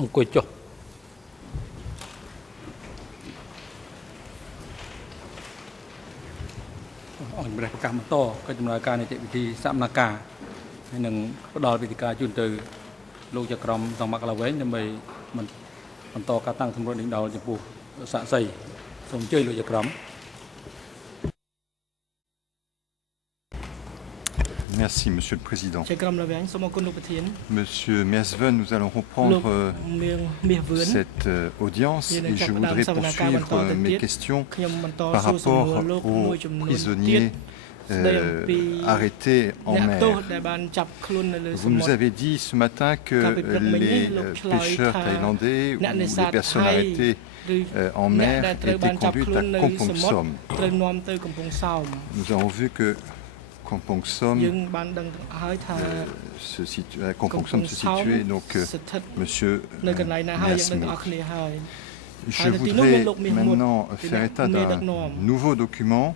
អង្គុយចុះអង្គព្រះប្រកាសបន្តកិច្ចដំណើរការនីតិវិធីសកម្មភាពហើយនឹងផ្ដល់វិធីការជូនទៅលោកចក្រមសង្មាក់ឡាវែងដើម្បីបន្តការតាំងសម្រួលដេញដោលចំពោះសាក្សីសូមអញ្ជើញលោកចក្រម Merci, Monsieur le Président. Monsieur Mersven, nous allons reprendre cette audience et je voudrais poursuivre mes questions par rapport aux prisonniers arrêtés en mer. Vous nous avez dit ce matin que les pêcheurs thaïlandais ou les personnes arrêtées en mer étaient conduites à Kampong Som. Nous avons vu que Kampong Som se situait donc Monsieur Mersven. Je voudrais maintenant faire état d'un nouveau document.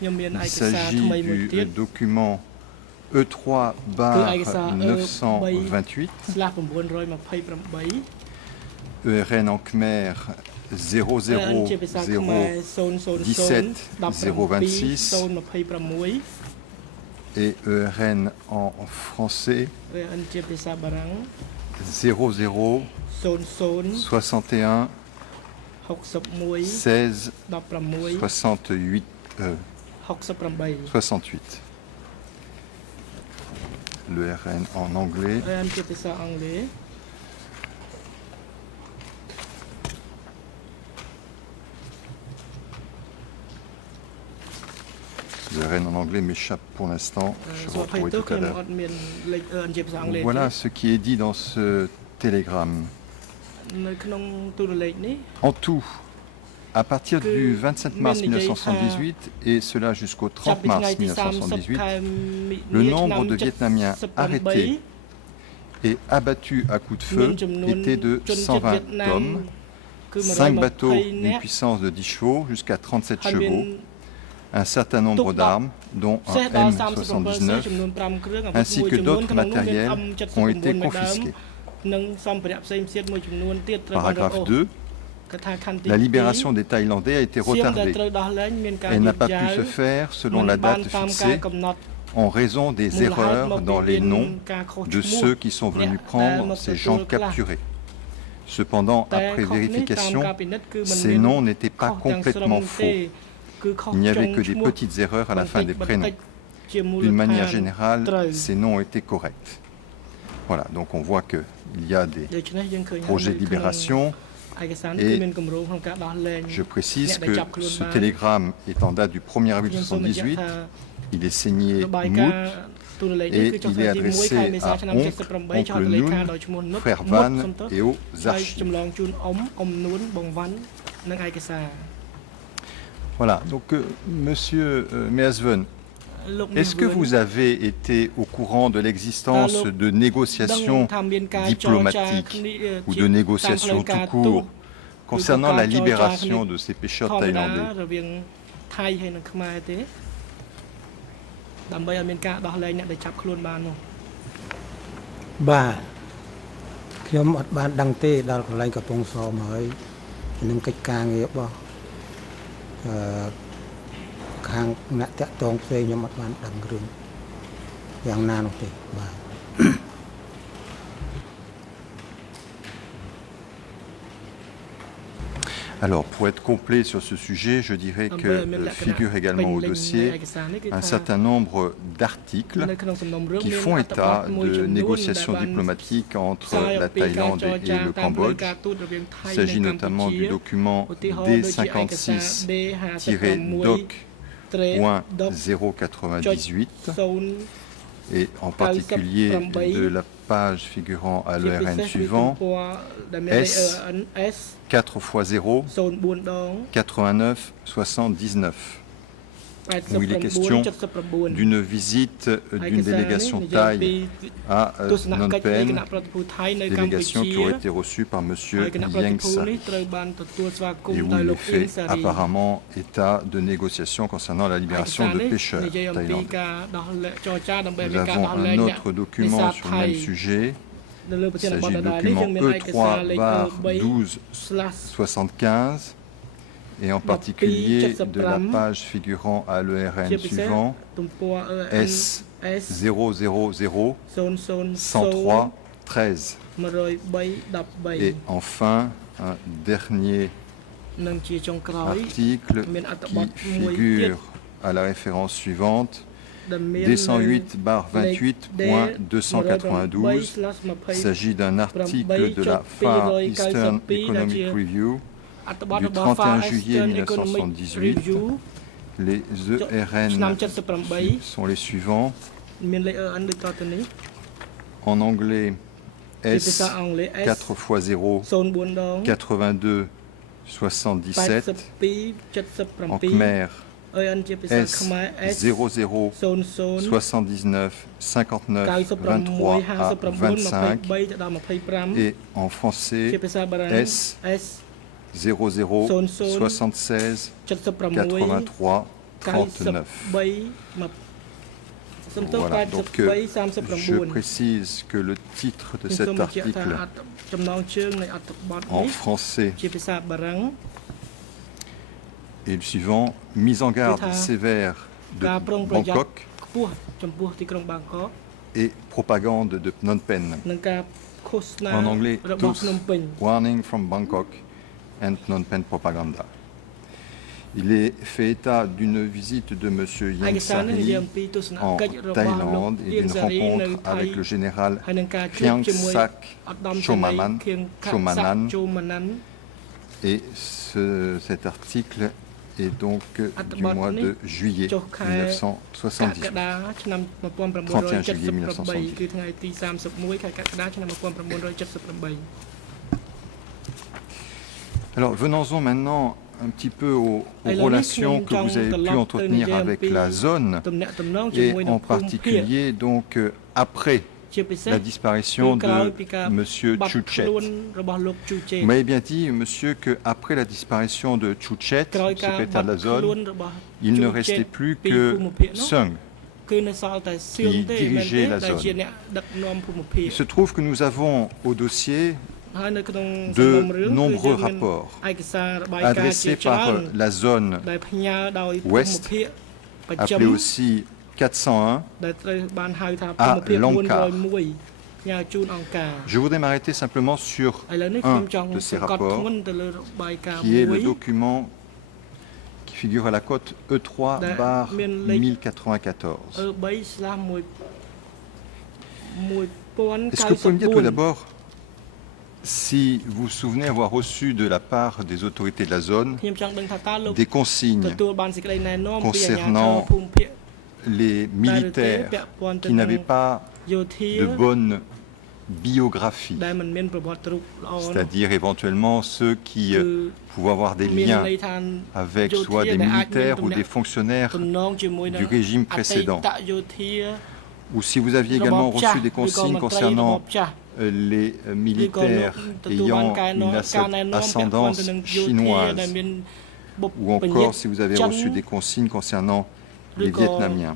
Il s'agit du document E3/928, ERN en Khmer 00017-026 et ERN en français 00 61 16 68 68. Le RN en anglais. Le RN en anglais m'échappe pour l'instant. Je vais retrouver tout à l'heure. Voilà ce qui est dit dans ce télégramme. En tout, à partir du 27 mars 1978 et cela jusqu'au 30 mars 1978, le nombre de Vietnamiens arrêtés et abattus à coups de feu était de 120 hommes, 5 bateaux d'une puissance de 10 chevaux jusqu'à 37 chevaux, un certain nombre d'armes, dont un M79, ainsi que d'autres matériels ont été confisqués. Paragraphe 2. La libération des Thaïlandais a été retardée. Elle n'a pas pu se faire selon la date fixée en raison des erreurs dans les noms de ceux qui sont venus prendre ces gens capturés. Cependant, après vérification, ces noms n'étaient pas complètement faux. Il n'y avait que des petites erreurs à la fin des prénoms. D'une manière générale, ces noms étaient corrects. Voilà, donc on voit qu'il y a des projets de libération. Et je précise que ce télégramme est en date du 1er avril 1978, il est signé Mout et il est adressé à Oncle Noun, Frère Van et aux archives. Voilà, donc Monsieur Mersven, est-ce que vous avez été au courant de l'existence de négociations diplomatiques ou de négociations tout court concernant la libération de ces pêcheurs thaïlandais? Alors, pour être complet sur ce sujet, je dirais que figure également au dossier un certain nombre d'articles qui font état de négociations diplomatiques entre la Thaïlande et le Cambodge. Il s'agit notamment du document D56-doc.098 et en particulier de la page figurant à l'ERN suivant S 4x0 89 79 où il est question d'une visite d'une délégation thaï à Phnom Penh, délégation qui aurait été reçue par M. Yang Sa, et où il est fait apparemment état de négociations concernant la libération de pêcheurs thaïlandais. Nous avons un autre document sur le même sujet Il s'agit du document E3/12/75 et en particulier de la page figurant à l'ERN suivant S000-103-13. Et enfin, un dernier article qui figure à la référence suivante, D108/28.292. Il s'agit d'un article de la Far Eastern Economic Review du 31 juillet 1978. Les ERN sont les suivants. En anglais, S 4x0 82-77. En khmer, S 00 79 59 23 à 25. Et en français, S 00 76 83 39. Voilà, donc je précise que le titre de cet article en français est le suivant: mise en garde sévère de Bangkok et propagande de Phnom Penh. En anglais, Warning from Bangkok and Phnom Penh Propaganda. Il est fait état d'une visite de M. Ieng Sary en Thaïlande et d'une rencontre avec le général Khiang Sak Chomanan. Et cet article est donc du mois de juillet 1978. 31 juillet 1978. Alors venons-en maintenant un petit peu aux relations que vous avez pu entretenir avec la zone et en particulier donc après la disparition de M. Chuchet. Vous m'avez bien dit, monsieur, qu'après la disparition de Chuchet, secrétaire de la zone, il ne restait plus que Sung qui dirigeait la zone. Il se trouve que nous avons au dossier de nombreux rapports adressés par la zone ouest, appelée aussi 401, à Langkar. Je voudrais m'arrêter simplement sur un de ces rapports, qui est le document qui figure à la cote E3/1094. Est-ce que vous pouvez me dire tout d'abord si vous vous souvenez avoir reçu de la part des autorités de la zone des consignes concernant les militaires qui n'avaient pas de bonne biographie, c'est-à-dire éventuellement ceux qui pouvaient avoir des liens avec soit des militaires ou des fonctionnaires du régime précédent, ou si vous aviez également reçu des consignes concernant les militaires ayant une ascendance chinoise, ou encore si vous avez reçu des consignes concernant les Vietnamiens.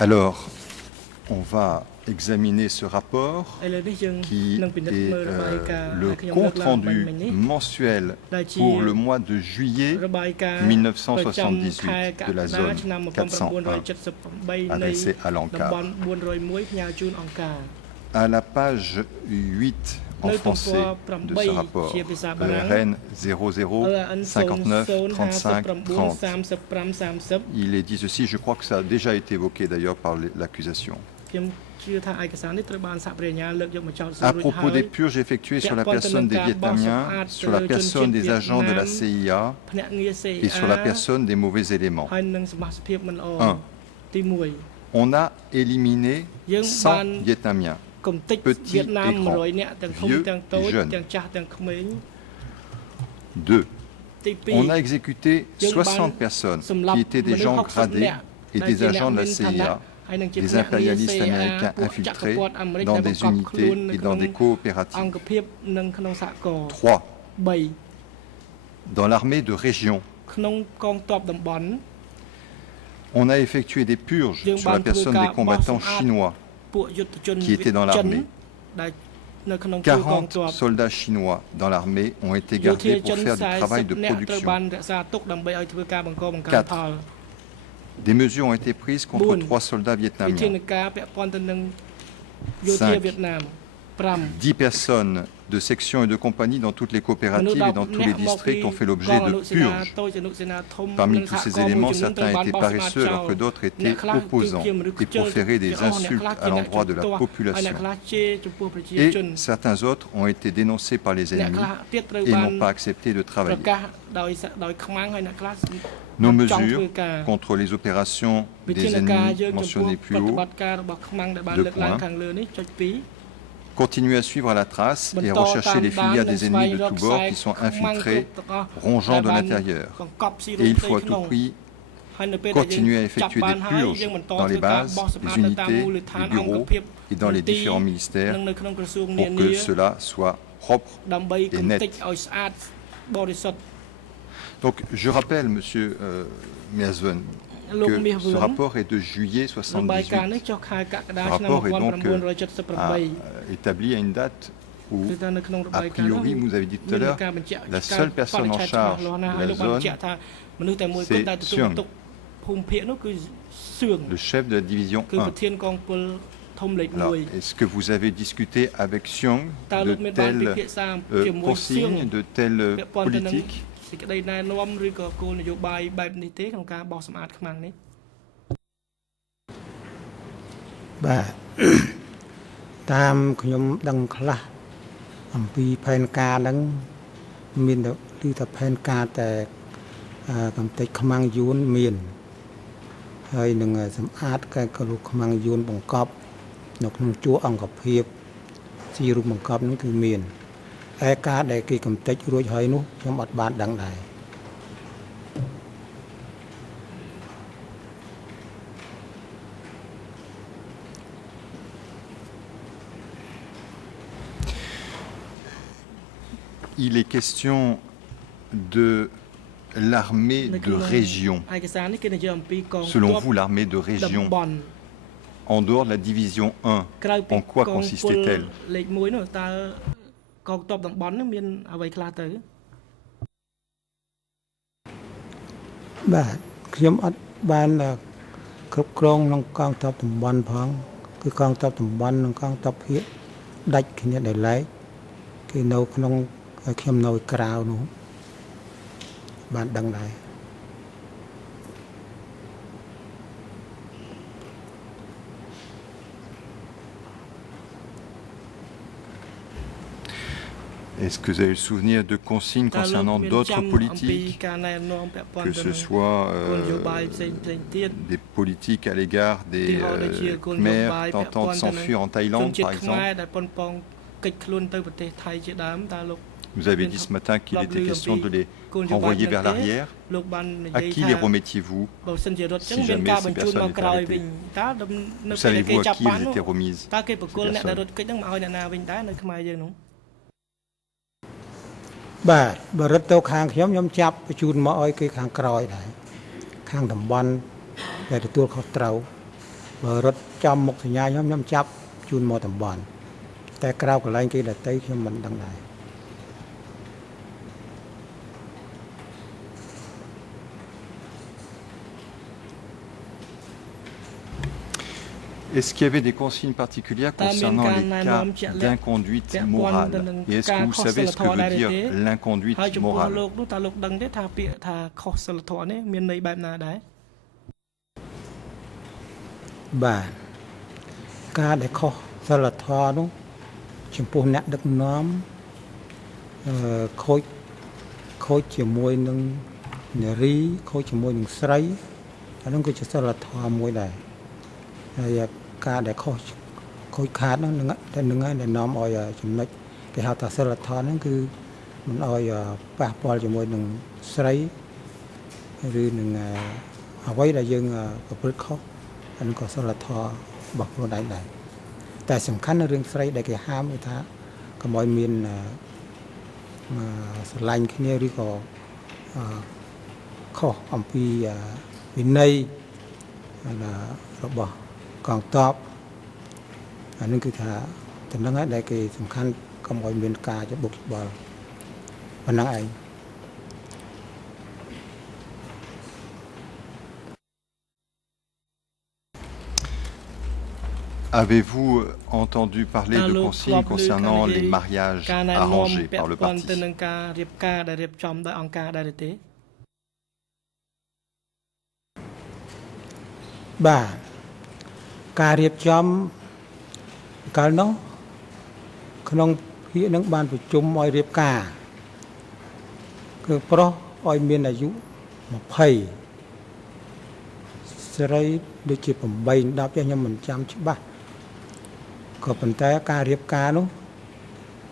Alors, on va examiner ce rapport qui est le compte-rendu mensuel pour le mois de juillet 1978 de la zone 401 adressée à Langkar. À la page 8 en français de ce rapport, ERN 00 59 35 30. Il est dit ceci, je crois que ça a déjà été évoqué d'ailleurs par l'accusation. À propos des purges effectuées sur la personne des Vietnamiens, sur la personne des agents de la CIA et sur la personne des mauvais éléments. 1. On a éliminé 100 Vietnamiens, petits et grands, vieux et jeunes. 2. On a exécuté 60 personnes qui étaient des gens gradés et des agents de la CIA des impérialistes américains infiltrés dans des unités et dans des coopératives. 3. Dans l'armée de région, on a effectué des purges sur la personne des combattants chinois qui étaient dans l'armée. 40 soldats chinois dans l'armée ont été gardés pour faire du travail de production. 4. Des mesures ont été prises contre 3 soldats vietnamiens. 5. 10 personnes de sections et de compagnies dans toutes les coopératives et dans tous les districts ont fait l'objet de purges. Parmi tous ces éléments, certains étaient paresseux alors que d'autres étaient opposants et proféraient des insultes à l'endroit de la population. Et certains autres ont été dénoncés par les ennemis et n'ont pas accepté de travailler. Nos mesures contre les opérations des ennemis mentionnées plus haut, 2 points, continuer à suivre à la trace et rechercher les filières des ennemis de tous bords qui sont infiltrés, rongeant de l'intérieur. Et il faut à tout prix continuer à effectuer des purges dans les bases, les unités, les bureaux et dans les différents ministères pour que cela soit propre et net. Donc je rappelle, Monsieur Measven, que ce rapport est de juillet 1978. Ce rapport est donc établi à une date où, a priori, vous avez dit tout à l'heure, la seule personne en charge de la zone, c'est Xiong, le chef de la division 1. Alors, est-ce que vous avez discuté avec Xiong de telles consignes, de telles politiques? សេចក្តីណែនាំឬក៏គោលនយោបាយបែបនេះទេក្នុងការបោសសម្អាតខ្មាំងនេះបាទតាមខ្ញុំដឹងខ្លះអំពីផែនការហ្នឹងមានឬថាផែនការតែកំទេចខ្មាំងយួនមានហើយនឹងសម្អាតកែកលុខ្មាំងយួនបង្កប់នៅក្នុងជួរអង្គភាពជារូបបង្កប់ហ្នឹងគឺមាន ឯការដែលគេកំទេចរួចហើយនោះខ្ញុំអត់បានដឹងដែរ Il est question de l'armée de région. Selon vous, l'armée de région, en dehors de la division 1, en quoi consistait-elle? កងទ័ពតំបន់នឹងមានអ្វីខ្លះទៅបាទខ្ញុំអត់បានគ្រប់គ្រងក្នុងកងទ័ពតំបន់ផងគឺកងទ័ពតំបន់និងកងទ័ពភាគដាច់គ្នាដោយឡែកគេនៅក្នុងខ្ញុំនៅក្រៅនោះបានដឹងដែរ Est-ce que vous avez le souvenir de consignes concernant d'autres politiques, que ce soit des politiques à l'égard des Khmers tentant de s'enfuir en Thaïlande, par exemple? Vous avez dit ce matin qu'il était question de les renvoyer vers l'arrière. À qui les remettiez-vous si jamais ces personnes étaient arrêtées? Savez-vous à qui elles étaient remises, ces personnes? បាទបើរត់ទៅខាងខ្ញុំចាប់បញ្ជូនមកឲ្យគេខាងក្រោយដែរខាងតំបន់ដែលទទួលខុសត្រូវបើរត់ចំមុខសញ្ញាខ្ញុំចាប់ជូនមកតំបន់តែក្រៅកន្លែងគេដទៃខ្ញុំមិនដឹងដែរ Est-ce qu'il y avait des consignes particulières concernant les cas d'inconduite morale? Et est-ce que vous savez ce que veut dire l'inconduite morale? បាទការដែលខុសសិលធម៌នោះចំពោះអ្នកដឹកនាំខូចជាមួយនឹងនារីខូចជាមួយនឹងស្រីអានោះគឺជាសិលធម៌មួយដែរហើយ ការដែលខូចខាតហ្នឹងតែនឹងហើយដែលនាំឲ្យចំណុចគេហៅថាសិលធម៌ហ្នឹងគឺមិនឲ្យប៉ះពាល់ជាមួយនឹងស្រីឬនឹងអ្វីដែលយើងប្រព្រឹត្តខុស อันนั้นก็สลทบอกเราได้แต่สำคัญในเรื่องใส่ได้แก่ห้ามไอ้ท่าก็มอยมีนสลายขึ้นเนี่ยหรือก็ข้ออัมพีวินัยระบบกองตอบอันนั้นคือท่าจำนั้นได้แก่สำคัญก็มอยมีนกาจะบุกบอลวันนั้นเอง Avez-vous entendu parler de consignes concernant les mariages arrangés par le parti? បាទការរៀបចំកាលនោះក្នុងភាគនឹងបានប្រជុំឲ្យរៀបការគឺប្រុសឲ្យមានអាយុ20ស្រីដូចជា8 10ចាខ្ញុំមិនចាំច្បាស់ក៏ប៉ុន្តែការរៀបការនោះ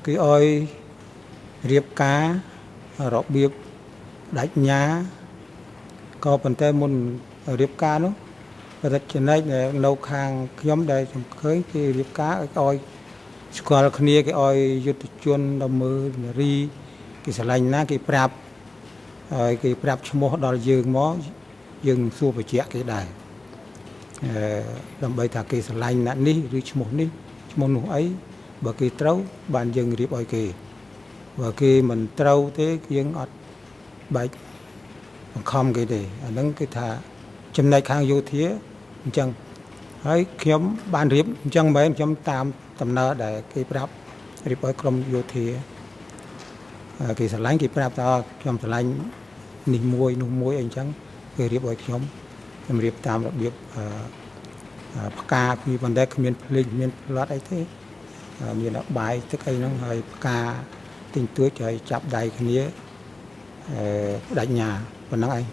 គឺឲ្យរៀបការរបៀបដាច់ញ៉ាក៏ប៉ុន្តែមុនរៀបការនោះរចនានៅខាងខ្ញុំដែលខ្ញុំឃើញគេរៀបការឲ្យស្គាល់គ្នាគេឲ្យយុទ្ធជនដល់មើលនារីគេឆ្លាញ់ណាគេប្រាប់ហើយគេប្រាប់ឈ្មោះដល់យើងមកយើងសួរបញ្ជាក់គេដែរដើម្បីថាគេឆ្លាញ់ណាត់នេះឬឈ្មោះនេះឈ្មោះនោះអីបើគេត្រូវបានយើងរៀបឲ្យគេបើគេមិនត្រូវទេយើងអត់បែកបង្ខំគេទេអាហ្នឹងគឺថាចំណែកខាងយោធាអញ្ចឹងហើយខ្ញុំបានរៀបអញ្ចឹងមែនខ្ញុំតាមដំណើរដែលគេប្រាប់រៀបឲ្យក្រុមយោធាគេឆ្លាញ់គេប្រាប់ថាខ្ញុំឆ្លាញ់នេះមួយនោះមួយអីអញ្ចឹងគេរៀបឲ្យខ្ញុំរៀបតាមរបៀបផ្កាពីបណ្ដេះគ្មានភ្លេចមានផ្លាត់អីទេមានបាយទឹកអីហ្នឹងហើយផ្កាទិញទួចហើយចាប់ដៃគ្នាដាច់ញ៉ាប៉ុណ្ណឹងឯង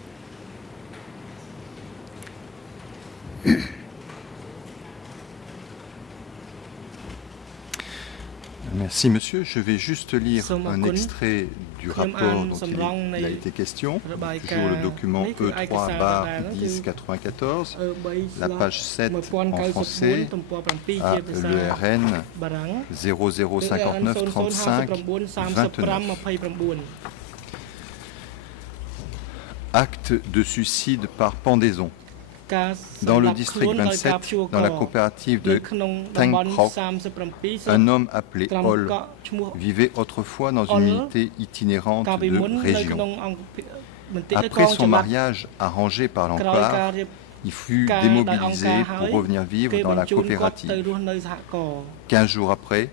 Merci monsieur. Je vais juste lire un extrait du rapport dont il a été question, toujours le document E3/1094, la page 7 en français, à l'ERN 0059 35 29. Acte de suicide par pendaison. Dans le district 27, dans la coopérative de Teng Krok, un homme appelé Ol vivait autrefois dans une unité itinérante de région. Après son mariage arrangé par l'Empire, il fut démobilisé pour revenir vivre dans la coopérative. 15 jours après,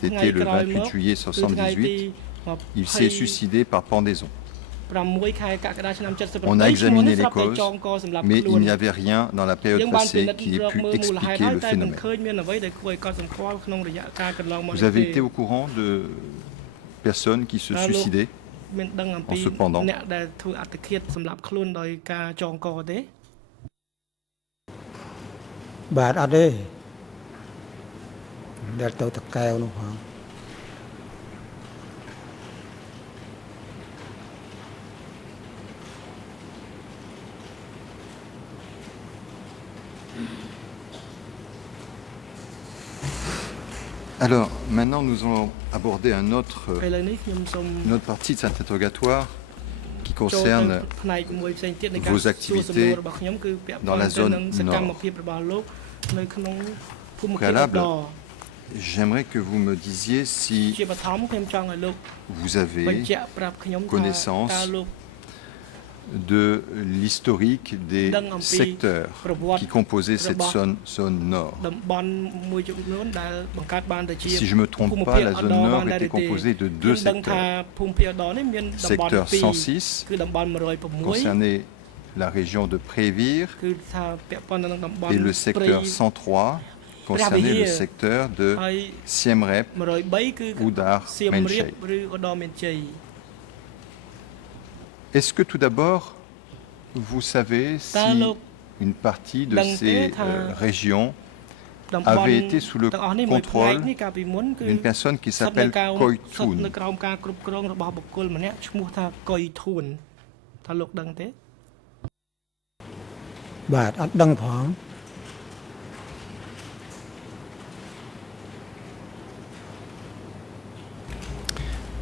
c'était le 28 juillet 1978, il s'est suicidé par pendaison. On a examiné les causes, mais il n'y avait rien dans la période passée qui ait pu expliquer le phénomène. Vous avez été au courant de personnes qui se suicidaient en se pendant? បាទអត់ទេដែលទៅតកែវនោះផង Alors, maintenant, nous allons aborder une autre partie de cet interrogatoire qui concerne vos activités dans la zone nord. Préalable, j'aimerais que vous me disiez si vous avez connaissance de l'historique des secteurs qui composaient cette zone nord. Si je ne me trompe pas, la zone nord était composée de deux secteurs. Secteur 106 concernait la région de Prévire et le secteur 103 concernait le secteur de Siem Reap ou Dar Menchei. Est-ce que tout d'abord, vous savez si une partie de ces régions avait été sous le contrôle d'une personne qui s'appelle Koi Thun?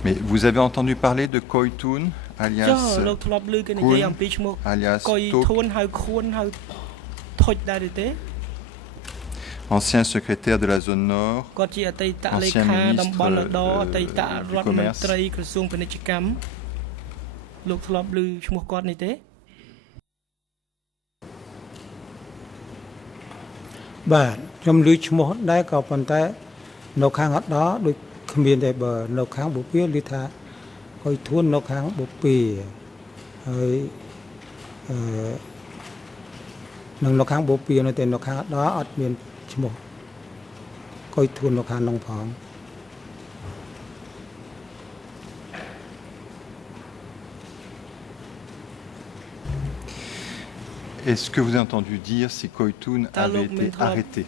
Mais vous avez entendu parler de Koitoun, alias Kun, alias Tok, ancien secrétaire de la zone Nord, ancien ministre du Commerce. លោកធ្លាប់ឮឈ្មោះគាត់នេះទេបាទខ្ញុំឮឈ្មោះដែរក៏ប៉ុន្តែនៅខាងអត់ដល់ដូចគ្មានទេបើនៅខាងបុព្វាឮថាកុយធួននៅខាងបុព្វាហើយនឹងនៅខាងបុព្វានៅតែនៅខាងអត់ដល់អត់មានឈ្មោះកុយធួននៅខាងនោះផង Est-ce que vous avez entendu dire si Koitoun avait été arrêté?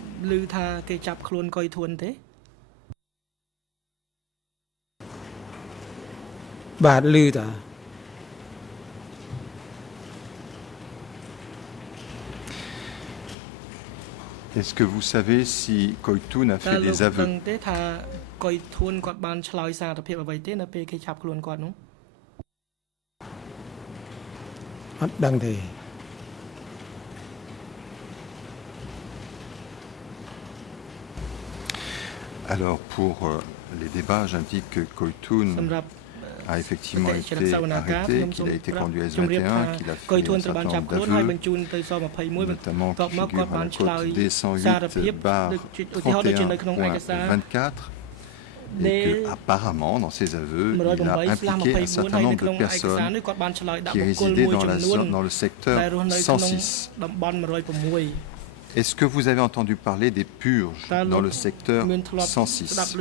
Est-ce que vous savez si Koitoun a fait des aveux? Alors, pour les débats, j'indique que Koitoun a effectivement été arrêté, qu'il a été conduit à S21, qu'il a fait un certain nombre d'aveux, notamment qui figure à la cote D108/31.24, et qu'apparemment, dans ses aveux, il a impliqué un certain nombre de personnes qui résidaient dans le secteur 106. Est-ce que vous avez entendu parler des purges dans le secteur 106?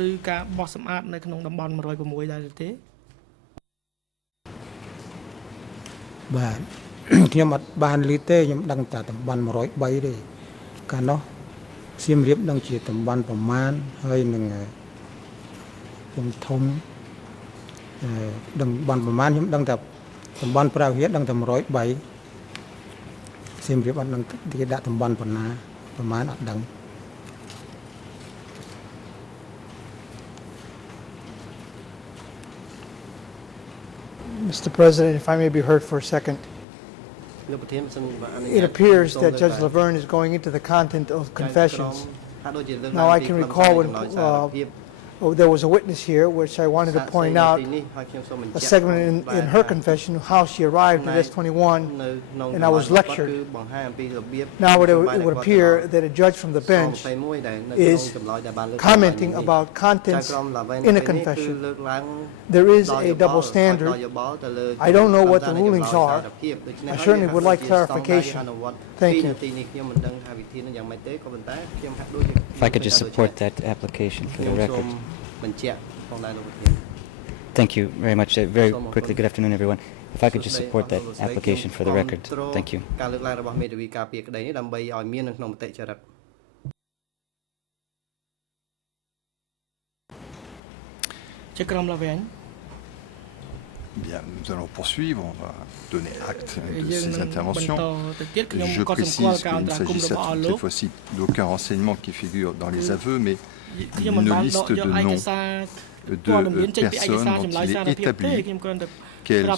Mr. President, if I may be heard for a second. It appears that Judge Laverne is going into the content of confessions. Now I can recall when there was a witness here, which I wanted to point out a segment in her confession, how she arrived at S21, and I was lectured. Now it would appear that a judge from the bench is commenting about contents in a confession. There is a double standard. I don't know what the rulings are. I certainly would like clarification. Thank you. If I could just support that application for the record. Thank you very much. Very quickly, good afternoon, everyone. If I could just support that application for the record. Thank you. Bien, nous allons poursuivre, on va donner acte de ces interventions. Je précise qu'il ne s'agit cette fois-ci d'aucun renseignement qui figure dans les aveux, mais une liste de noms de personnes dont il est établi qu'elles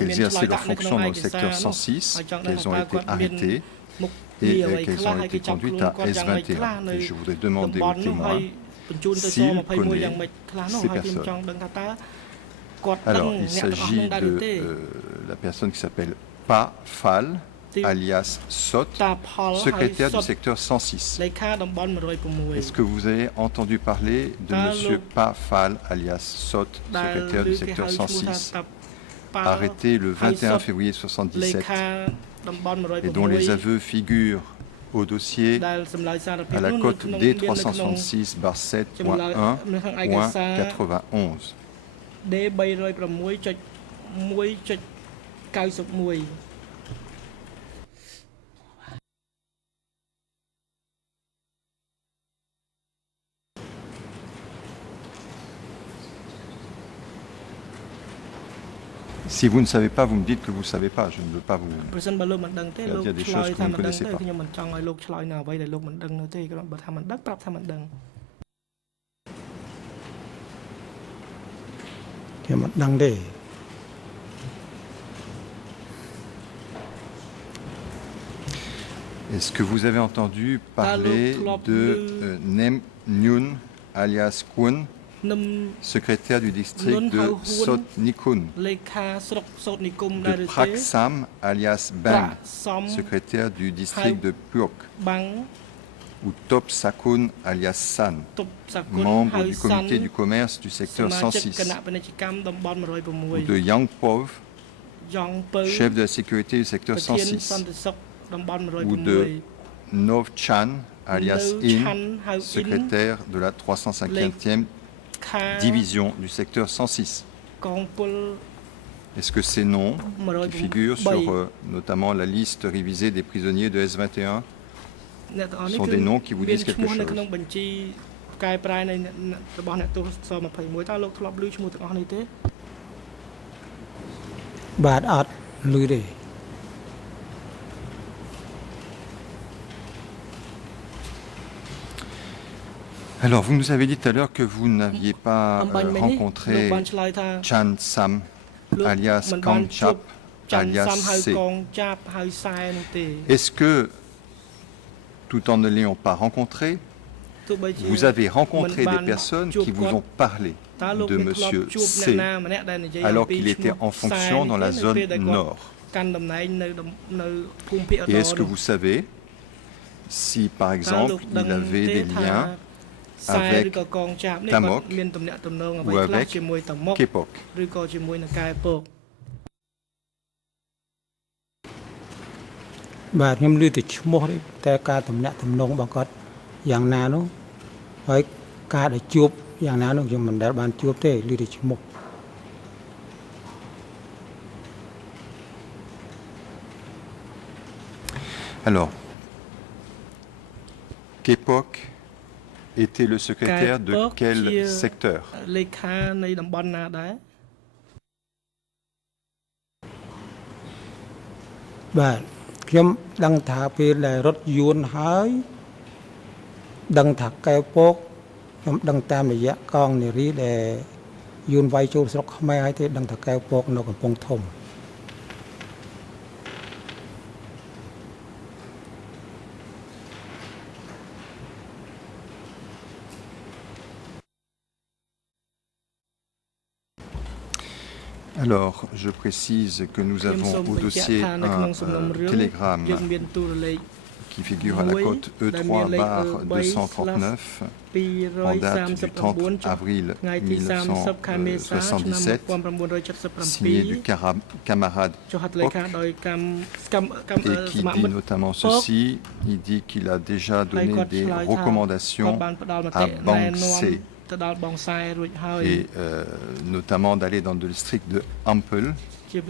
exerçaient leurs fonctions dans le secteur 106, qu'elles ont été arrêtées et qu'elles ont été conduites à S21. Et je voudrais demander aux témoins s'ils connaissent ces personnes. Alors, il s'agit de la personne qui s'appelle Pa Phal, alias Sot, secrétaire du secteur 106. Est-ce que vous avez entendu parler de M. Pa Phal, alias Sot, secrétaire du secteur 106, arrêté le 21 février 1977 et dont les aveux figurent au dossier à la cote D366/7.1.91. D306.1.91 Si vous ne savez pas, vous me dites que vous ne savez pas. Je ne veux pas vous dire des choses que vous ne connaissez pas. ខ្ញុំអត់ដឹងទេ Est-ce que vous avez entendu parler de Nem Nyun alias Kun, secrétaire du district de Sot-Nikun, de Prak Sam alias Bang, secrétaire du district de Puok, ou Top Sakun alias San, membre du comité du commerce du secteur 106, ou de Yang Pov, chef de la sécurité du secteur 106, ou de Nov Chan alias In, secrétaire de la 350e division du secteur 106. Est-ce que ces noms qui figurent sur notamment la liste révisée des prisonniers de S21 sont des noms qui vous disent quelque chose? កែប្រែនៃរបស់អ្នកទោសស21តើលោកធ្លាប់ឮឈ្មោះទាំងអស់នេះទេ បាទអត់ឮទេ Alors, vous nous avez dit tout à l'heure que vous n'aviez pas rencontré Chan Sam, alias Kang Chap, alias C. Est-ce que, tout en ne l'ayant pas rencontré, vous avez rencontré des personnes qui vous ont parlé de Monsieur C, alors qu'il était en fonction dans la zone nord? Et est-ce que vous savez si, par exemple, il avait des liens avec Tamok ou avec Kepok? Bah,ខ្ញុំឮតែឈ្មោះទេតែការតំណាក់តំណងរបស់គាត់យ៉ាងណានោះហើយការដែលជួបយ៉ាងណានោះខ្ញុំមិនដែលបានជួបទេឮតែឈ្មោះ Alors, Kepok était le secrétaire de quel secteur? Bah, ខ្ញុំដឹងថាពេលដែលរត់យួនហើយដឹងថាកែវពកខ្ញុំដឹងតាមរយៈកងនារីដែលយួនវាយចូលស្រុកខ្មែរហើយទេដឹងថាកែវពកនៅកំពង់ធំ Alors, je précise que nous avons au dossier un télégramme qui figure à la cote E3/239 en date du 30 avril 1977, signé du camarade Pok, et qui dit notamment ceci, il dit qu'il a déjà donné des recommandations à Bang C, et notamment d'aller dans le district de Ampel, et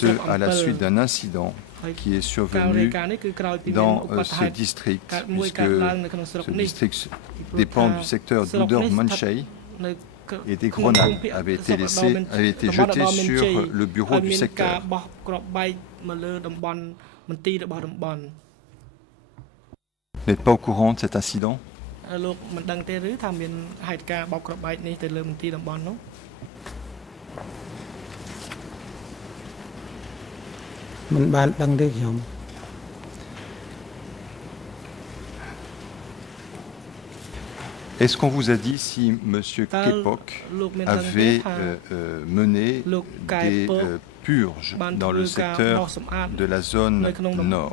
ce à la suite d'un incident qui est survenu dans ce district, puisque ce district dépend du secteur d'Oudor Manchei, et des grenades avaient été jetées sur le bureau du secteur. Vous n'êtes pas au courant de cet incident? លោកមិនដឹងទេឬថាមានហេតុការណ៍បោកគ្រាប់បែកនេះទៅលើមន្ទីរតំបន់នោះ មិនបានដឹងទេខ្ញុំ Est-ce qu'on vous a dit si M. Kepok avait mené des purges dans le secteur de la zone nord?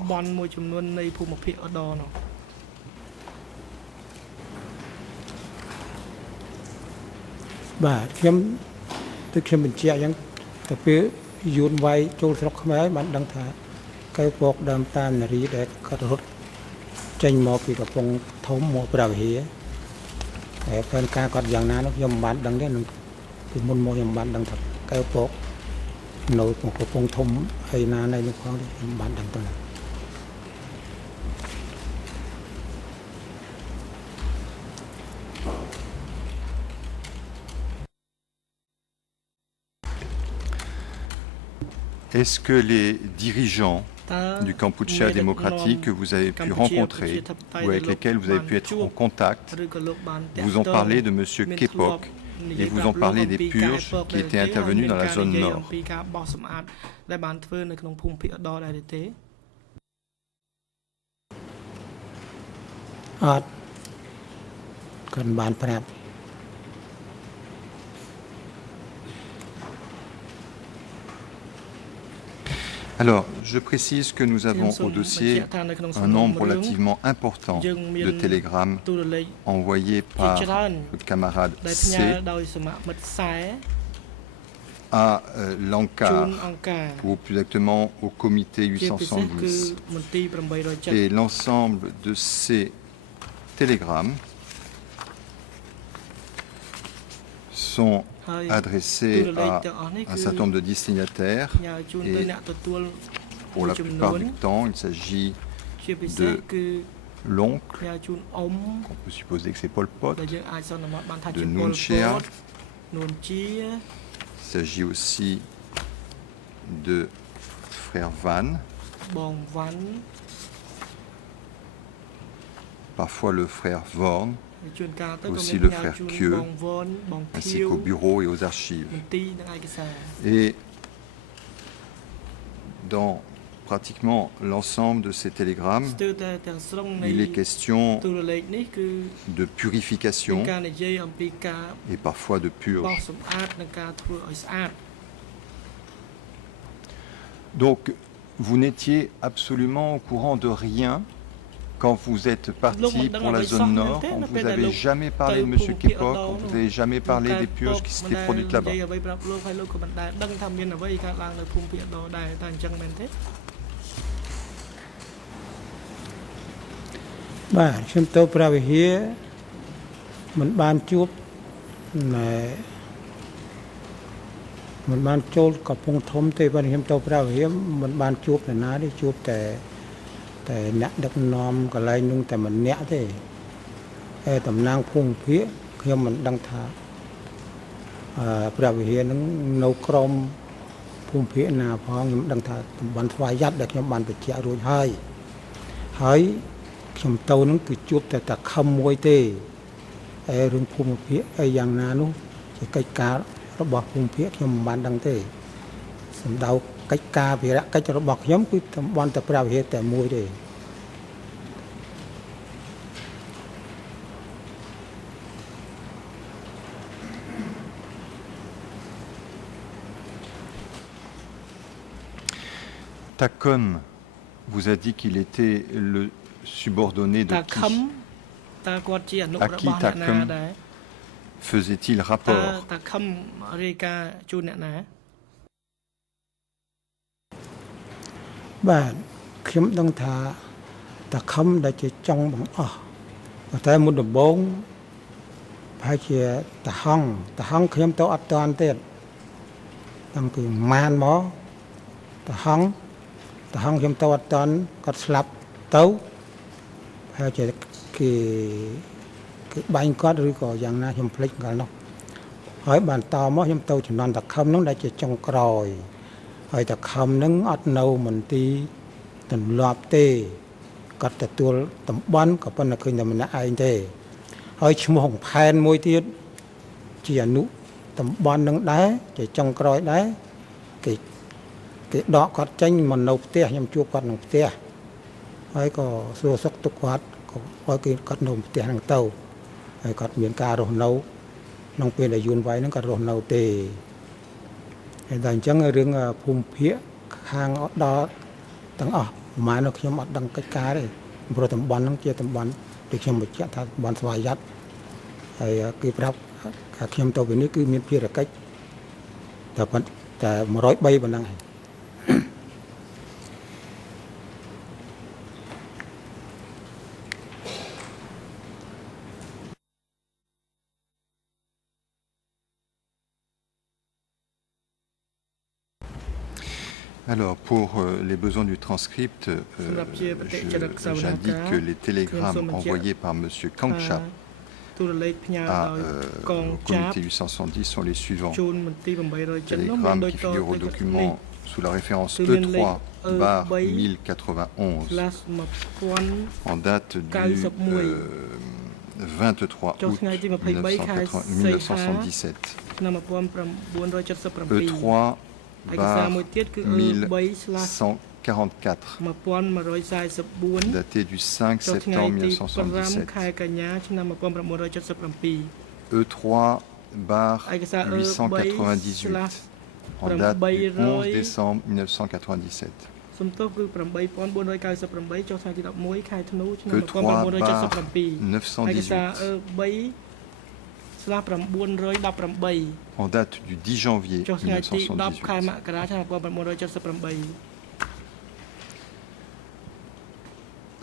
Bah, ខ្ញុំទៅខ្ញុំបញ្ជាក់អញ្ចឹងតែពេលយួនវាយចូលស្រុកខ្មែរបានដឹងថាកែវពកដើមតាមនារីដែលគាត់រត់ចេញមកពីកំពង់ធំមកព្រះវិហារតែផែនការគាត់យ៉ាងណានោះខ្ញុំមិនបានដឹងទេពីមុនមកខ្ញុំមិនបានដឹងថាកែវពកនៅកំពង់ធំហើយណានៅនេះផងខ្ញុំមិនបានដឹងទេ Est-ce que les dirigeants du Kampuchea démocratique que vous avez pu rencontrer ou avec lesquels vous avez pu être en contact vous ont parlé de M. Kepok et vous ont parlé des purges qui étaient intervenues dans la zone nord. ដែលបានធ្វើនៅក្នុងភូមិភាគឧត្តរដែរទេ អត់គាត់បានប្រាប់ Alors, je précise que nous avons au dossier un nombre relativement important de télégrammes envoyés par le camarade C à l'ANCAR, ou plus exactement au comité 870. Et l'ensemble de ces télégrammes sont adressés à un certain nombre de destinataires et pour la plupart du temps il s'agit de l'oncle, qu'on peut supposer que c'est Pol Pot, de Nuon Chea. Il s'agit aussi de frère Van, parfois le frère Vorn, aussi le frère Kieu, ainsi qu'au bureau et aux archives. Et dans pratiquement l'ensemble de ces télégrammes, il est question de purification et parfois de purge. Donc, vous n'étiez absolument au courant de rien quand vous êtes parti pour la zone nord. On ne vous avait jamais parlé de M. Kepok, on ne vous avait jamais parlé des purges qui s'étaient produites là-bas. Bah,ខ្ញុំទៅព្រះវិហារមិនបានជួបមិនបានចូលកំពង់ធំទេបើខ្ញុំទៅព្រះវិហារមិនបានជួបអ្នកណាទេជួបតែអ្នកដឹកនាំកន្លែងនោះតែម្នាក់ទេហើយតំណាងភូមិភាគខ្ញុំមិនដឹងថាព្រះវិហារនឹងនៅក្រមភូមិភាគណាផងខ្ញុំដឹងថាតំបន់ស្វាយ័តដែលខ្ញុំបានបញ្ជាក់រួចហើយខ្ញុំទៅនឹងគឺជួបតែតាខំមួយទេហើយរឿងភូមិភាគអីយ៉ាងណានោះជាកិច្ចការរបស់ភូមិភាគខ្ញុំមិនបានដឹងទេសម្ដៅកិច្ចការភារកិច្ចរបស់ខ្ញុំគឺតំបន់តែព្រះវិហារតែមួយទេ Takom vous a dit qu'il était le subordonné de qui? À qui Takom faisait-il rapport? Bah, ខ្ញុំដឹងថាតាខំដែលជាចុងបង្អស់តែមុនដំបូងប្រហែលជាតាហងខ្ញុំទៅអត់តាន់ទៀតតាំងពីម៉ានមកតាហងខ្ញុំទៅអត់តាន់គាត់ស្លាប់ទៅប្រហែលជាគេបាញ់គាត់ឬក៏យ៉ាងណាខ្ញុំភ្លេចកាលនោះហើយបានតមកខ្ញុំទៅចំនួនតាខំនោះដែលជាចុងក្រោយ ហើយតាខំនឹងអត់នៅមន្ទីរទម្លាប់ទេគាត់ទទួលតំបន់ក៏ប៉ុន្តែឃើញតែម្នាក់ឯងទេហើយឈ្មោះផែនមួយទៀតជាអនុតំបន់នឹងដែរជាចុងក្រោយដែរគេដកគាត់ចេញមកនៅផ្ទះខ្ញុំជួបគាត់នៅផ្ទះហើយក៏សួរសុខទុក្ខគាត់ក៏ឲ្យគេគាត់នៅផ្ទះហ្នឹងទៅហើយគាត់មានការរស់នៅក្នុងពេលដែលយូរវ័យហ្នឹងគាត់រស់នៅទេ ហើយតែអញ្ចឹងរឿងភូមិភាគខាងដល់ទាំងអស់ប្រហែលនោះខ្ញុំអត់ដឹងកិច្ចការទេព្រោះតំបន់ហ្នឹងជាតំបន់ដែលខ្ញុំបញ្ជាក់ថាតំបន់ស្វាយ័តហើយគេប្រាប់ថាខ្ញុំទៅពេលនេះគឺមានភារកិច្ចតែ103ប៉ុណ្ណឹងហើយ Alors, pour les besoins du transcript, j'indique que les télégrammes envoyés par M. Kangchap au comité 870 sont les suivants. Télégrammes qui figurent au document sous la référence E3/1091 en date du 23 août 1977. E3 bar 1144, daté du 5 septembre 1977. E3 bar 898, en date du 11 décembre 1997. E3 bar 918, en date du 10 janvier 1978.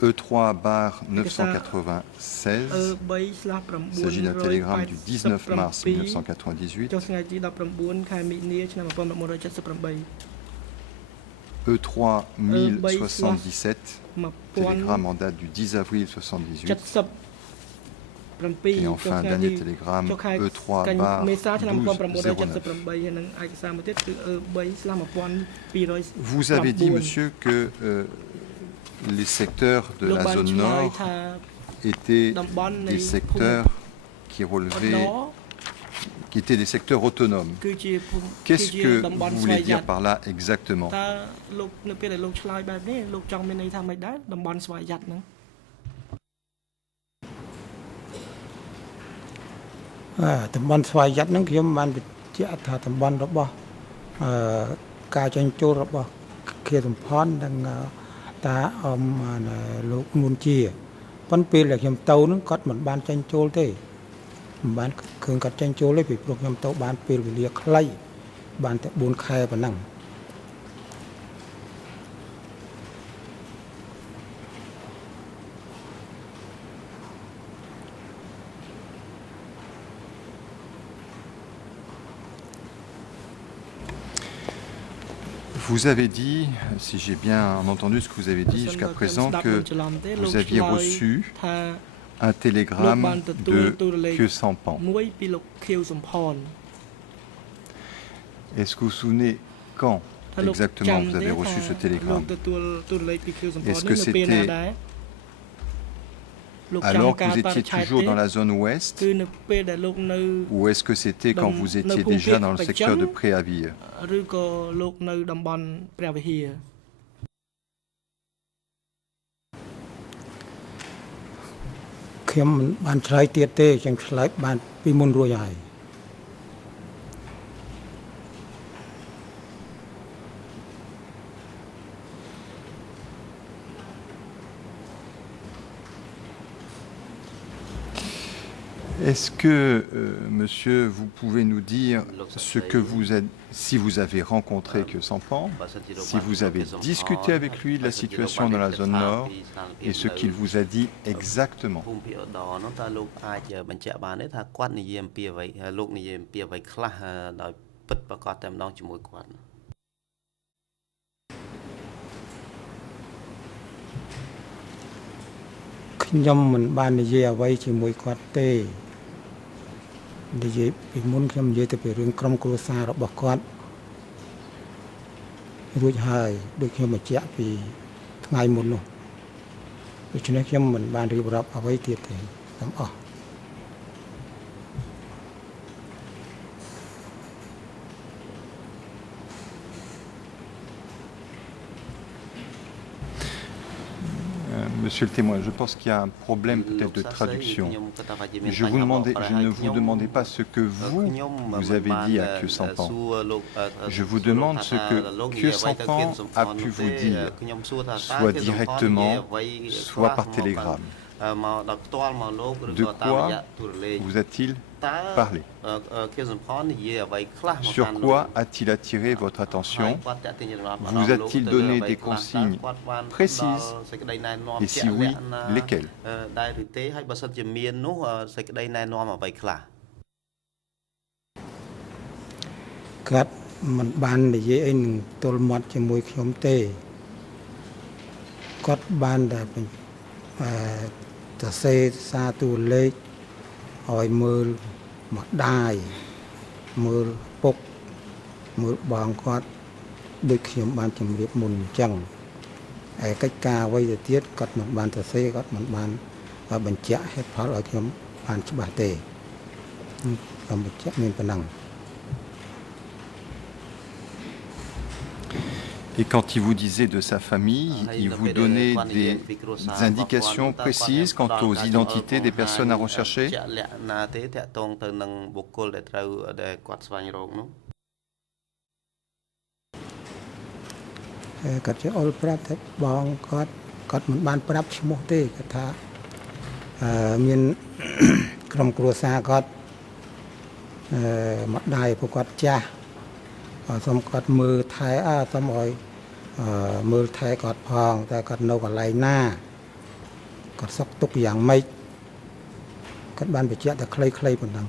E3 bar 996, il s'agit d'un télégramme du 19 mars 1998. E3 1077, télégramme en date du 10 avril 1978. Et enfin, dernier télégramme, E3 bar 1209. Vous avez dit, monsieur, que les secteurs de la zone nord étaient des secteurs qui relevaient, qui étaient des secteurs autonomes. Qu'est-ce que vous voulez dire par là exactement? Vous avez dit, si j'ai bien entendu ce que vous avez dit jusqu'à présent, que vous aviez reçu un télégramme de Khieu Samphan. Est-ce que vous vous souvenez quand exactement vous avez reçu ce télégramme? Est-ce que c'était alors que vous étiez toujours dans la zone ouest, ou est-ce que c'était quand vous étiez déjà dans le secteur de Préavir? Est-ce que, monsieur, vous pouvez nous dire ce que si vous avez rencontré Khieu Samphan, si vous avez discuté avec lui de la situation dans la zone nord et ce qu'il vous a dit exactement? Monsieur le témoin, je pense qu'il y a un problème peut-être de traduction. Je ne vous demandais pas ce que vous avez dit à Khieu Samphan. Je vous demande ce que Khieu Samphan a pu vous dire, soit directement, soit par télégramme. De quoi vous a-t-il parlé? Sur quoi a-t-il attiré votre attention? Vous a-t-il donné des consignes précises? Et si oui, lesquelles? បញ្ជាក់ហេតុផលឲ្យខ្ញុំបានច្បាស់ទេខ្ញុំបញ្ជាក់មានប៉ុណ្ណឹង Et quand il vous disait de sa famille, il vous donnait des indications précises quant aux identités des personnes à rechercher?មើលថែគាត់ផងតែគាត់នៅកន្លែងណាគាត់សុខទុក្ខយ៉ាងម៉េចគាត់បានបញ្ជាក់តែខ្លីៗប៉ុណ្ណឹង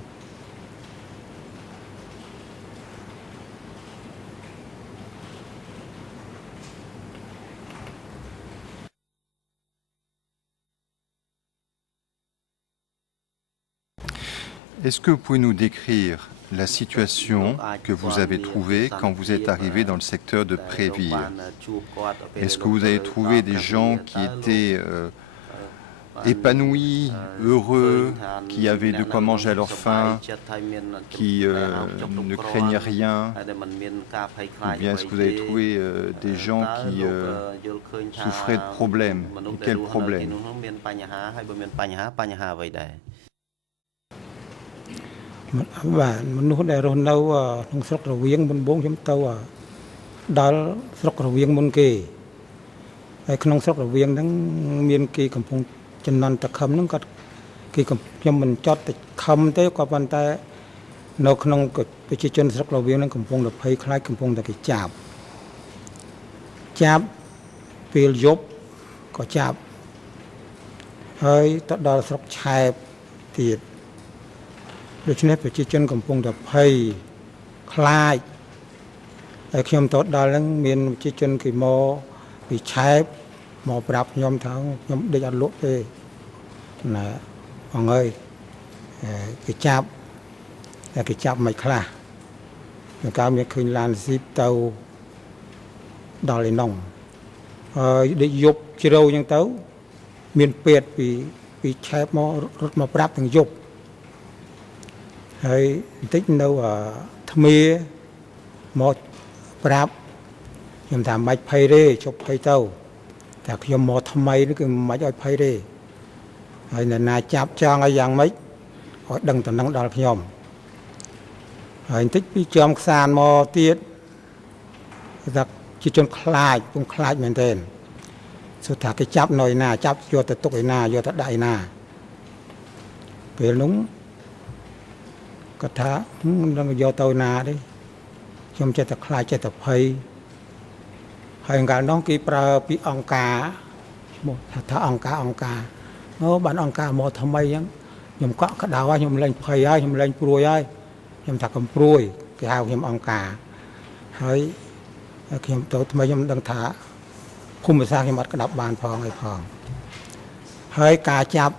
Est-ce que vous pouvez nous décrire la situation que vous avez trouvée quand vous êtes arrivé dans le secteur de Préville? Est-ce que vous avez trouvé des gens qui étaient épanouis, heureux, qui avaient de quoi manger à leur faim, qui ne craignaient rien? Ou bien est-ce que vous avez trouvé des gens qui souffraient de problèmes? Et quels problèmes? បាទមនុស្សដែលរស់នៅក្នុងស្រុករវៀងមុនបងខ្ញុំទៅដល់ស្រុករវៀងមុនគេហើយក្នុងស្រុករវៀងហ្នឹងមានគេកំពុងចំណន់តខំហ្នឹងគាត់គេខ្ញុំមិនចត់តែខំទេក៏ប៉ុន្តែនៅក្នុងប្រជាជនស្រុករវៀងហ្នឹងកំពុងតែភ័យខ្លាចកំពុងតែគេចាប់ពេលយប់ក៏ចាប់ហើយទៅដល់ស្រុកឆែបទៀត ដូច្នេះប្រជាជនកំពុងតែភ័យខ្លាចហើយខ្ញុំទៅដល់ហ្នឹងមានប្រជាជនគេមកពីឆែបមកប្រាប់ខ្ញុំថាខ្ញុំដេកអត់លក់ទេណាបងអើយគេចាប់មិនខ្លះកាលមានឃើញឡានស៊ីបទៅដល់ឯនោះហើយដេកយប់ជ្រៅអញ្ចឹងទៅមានពេទ្យពីឆែបមករត់មកប្រាប់ទាំងយប់ ហើយបន្តិចនៅថ្មមកប្រាប់ខ្ញុំថាមិនភ័យទេជប់ភ័យទៅតែខ្ញុំមកថ្មីនេះគឺមិនឲ្យភ័យទេហើយអ្នកណាចាប់ចង់ឲ្យយ៉ាងម៉េចឲ្យដឹងតំណឹងដល់ខ្ញុំហើយបន្តិចពីចំខ្សានមកទៀតថាជាជនខ្លាចពងខ្លាចមែនទេសុទ្ធថាគេចាប់នៅឯណាចាប់យកទៅទុកឯណាយកទៅដាក់ឯណាពេលនោះ គាត់ថានឹងយកទៅណាទេខ្ញុំចេះតែខ្លាចចេះតែភ័យហើយកាលនោះគេប្រើពីអង្គការមកថាអង្គការអូបានអង្គការមកថ្មីអញ្ចឹងខ្ញុំកក់ក្ដៅហើយខ្ញុំលែងភ័យហើយខ្ញុំលែងព្រួយហើយខ្ញុំថាកំព្រួយគេហៅខ្ញុំអង្គការហើយខ្ញុំទៅថ្មីខ្ញុំដឹងថាភូមិសាស្ត្រខ្ញុំអត់ក្តាប់បានផងអីផងហើយការចាប់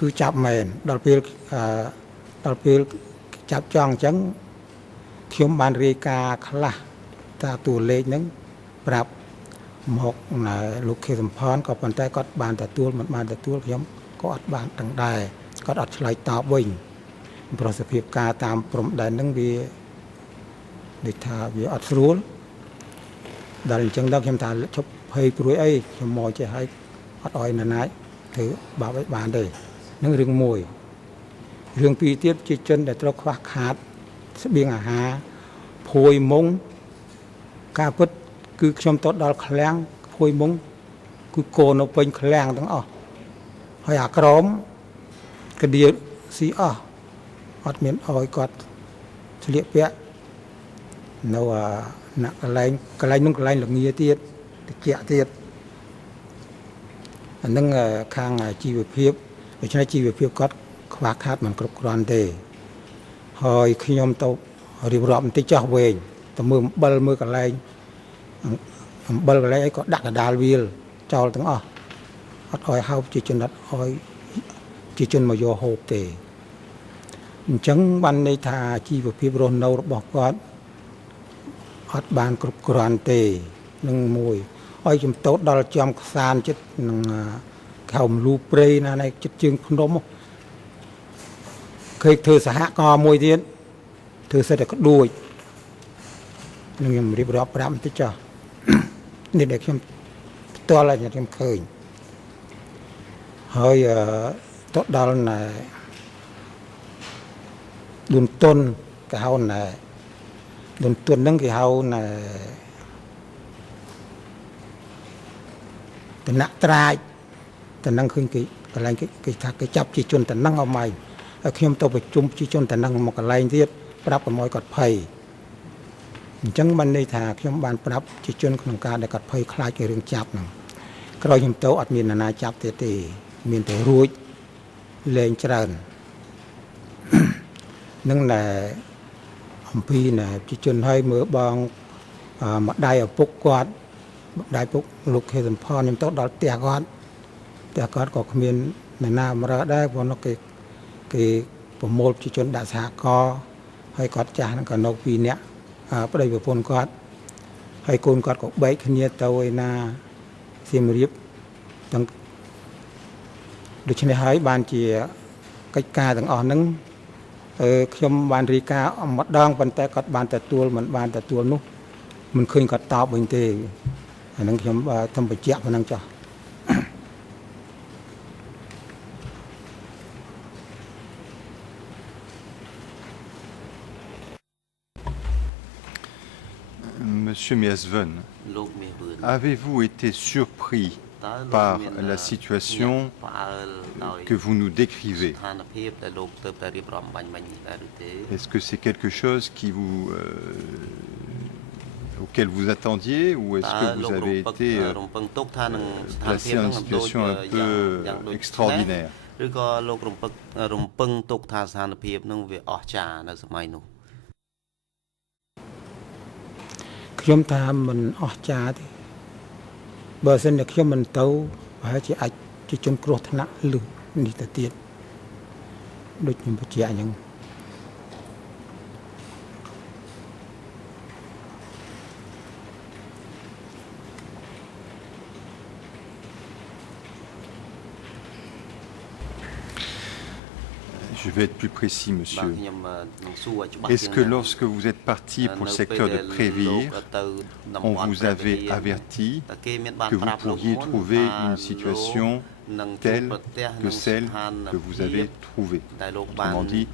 គឺចាប់មែនដល់ពេល ចាប់ចង់អញ្ចឹងខ្ញុំបានរាយការណ៍ខ្លះតាតួលេខហ្នឹងប្រាប់មកលោកខេសំផនក៏ប៉ុន្តែគាត់បានទទួលមិនបានទទួលខ្ញុំក៏អត់បានទាំងដែរគាត់អត់ឆ្លើយតបវិញប្រសិទ្ធភាពការតាមព្រំដែនហ្នឹងវាដូចថាវាអត់ស្រួលដល់អញ្ចឹងដល់ខ្ញុំថាជប់ភ័យព្រួយអីខ្ញុំមកចេះឲ្យអត់ឲ្យណានាធ្វើបាបឲ្យបានទេនឹងរឿងមួយ រឿងពីរទៀតជាជនដែលត្រូវខ្វះខាតស្បៀងអាហារភួយមុងការពិតគឺខ្ញុំទៅដល់ឃ្លាំងភួយមុងគឺកូននៅពេញឃ្លាំងទាំងអស់ហើយអាក្រមកាឌៀស៊ីអស់អត់មានអោយគាត់ស្លៀកពាក់នៅណាកន្លែងនោះកន្លែងល្ងាទៀតតិចទៀតអានឹងខាងជីវភាពដូច្នេះជីវភាពគាត់ ខ្វះខាតមិនគ្រប់គ្រាន់ទេហើយខ្ញុំទៅរៀបរាប់បន្តិចចោះវែងទៅមើលអំបិលមើលកន្លែងអីក៏ដាក់កដាលវាលចោលទាំងអស់អត់ឲ្យហៅជាជនអត់ឲ្យជាជនមកយកហូបទេអញ្ចឹងបានន័យថាជីវភាពរស់នៅរបស់គាត់អត់បានគ្រប់គ្រាន់ទេនឹងមួយឲ្យជំតោតដល់ចំខ្សានចិត្តនឹងគេ ខំលូព្រៃណានៃចិត្តជើងភ្នំឃើញធ្វើសហកមួយទៀតធ្វើសិតតែក្ដួចនឹងខ្ញុំរៀបរាប់ប្រាប់បន្តិចចុះនេះដែលខ្ញុំផ្ទាល់ឲ្យខ្ញុំឃើញហើយទៅដល់ណែដុនតុនគេហៅណែដុនតុនហ្នឹងគេហៅណែតំណាក់ត្រាចតំណឹងឃើញគេកន្លែងគេថាគេចាប់ជាជនតំណឹងអស់ម៉ៃហើយខ្ញុំទៅប្រជុំជាជនតំណឹងមកកន្លែងទៀតប្រាប់កុំឲ្យគាត់ភ័យអញ្ចឹងបានន័យថាខ្ញុំបានប្រាប់ជាជនក្នុងការដែលគាត់ភ័យខ្លាចគេរឿងចាប់ហ្នឹងក្រោយខ្ញុំទៅអត់មាននរណាចាប់ទៀតទេមានតែរួចលែងច្រើននឹងតែអំពីណាជាជនឲ្យមើលបងម្ដាយឪពុកគាត់ម្ដាយពុកលោកខេសំផនខ្ញុំទៅដល់ផ្ទះគាត់ក៏គ្មាននរណាមករើដែរព្រោះនោះគេប្រមូលជាជនដាក់សហករណ៍ហើយគាត់ចាស់ហ្នឹងក៏នៅ2នាក់ប្តីប្រពន្ធគាត់ហើយកូនគាត់ក៏បែកគ្នាទៅឯណាសៀមរាបទាំងដូច្នេះហើយបានជាកិច្ចការទាំងអស់ហ្នឹងខ្ញុំបានរីកាម្ដងប៉ុន្តែគាត់បានទទួលមិនបានទទួលនោះមិនឃើញគាត់តបវិញទេអាហ្នឹងខ្ញុំសូមបញ្ជាក់ប៉ុណ្ណឹងចុះ Monsieur Miasven, avez-vous été surpris par la situation que vous nous décrivez? Est-ce que c'est quelque chose qui auquel vous attendiez ou est-ce que vous avez été placé dans une situation un peu extraordinaire? ខ្ញុំថាមិនអស់ចាទេបើសិនតែខ្ញុំមិនទៅប្រហែលជាអាចជាជនគ្រោះថ្នាក់លឺនេះទៅទៀតដូចខ្ញុំបញ្ជាក់អញ្ចឹង Je vais être plus précis, monsieur. Est-ce que lorsque vous êtes parti pour le secteur de Prévire, on vous avait averti que vous pourriez trouver une situation telle que celle que vous avez trouvée? Autrement dit,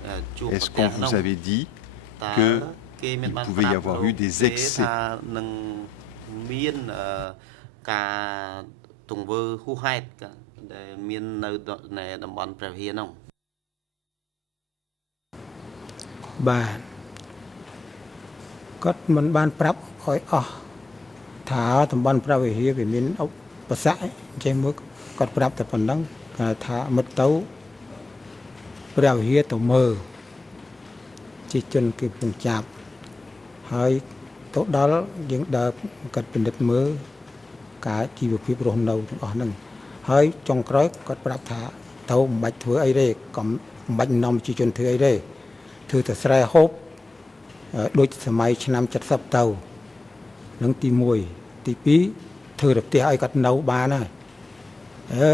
est-ce qu'on vous avait dit qu'il pouvait y avoir eu des excès? បាទគាត់មិនបានប្រាប់ឲ្យអស់ថាតំបន់ប្រវត្តិវាមានឧបសគ្គអញ្ចឹងមើលគាត់ប្រាប់តែប៉ុណ្ណឹងថាមិត្តទៅព្រះវិហារទៅមើលជាជនគេពងចាប់ហើយទៅដល់យើងដើរគាត់ពិនិត្យមើលការជីវភាពរស់នៅទាំងអស់ហ្នឹងហើយចុងក្រោយគាត់ប្រាប់ថាទៅមិនបាច់ធ្វើអីទេកុំបាច់នាំជាជនធ្វើអីទេ ធ្វើតែស្រែហូបដូចសម័យឆ្នាំ70ទៅនឹងទី1ទី2ធ្វើតែផ្ទះឲ្យគាត់នៅបានហើយ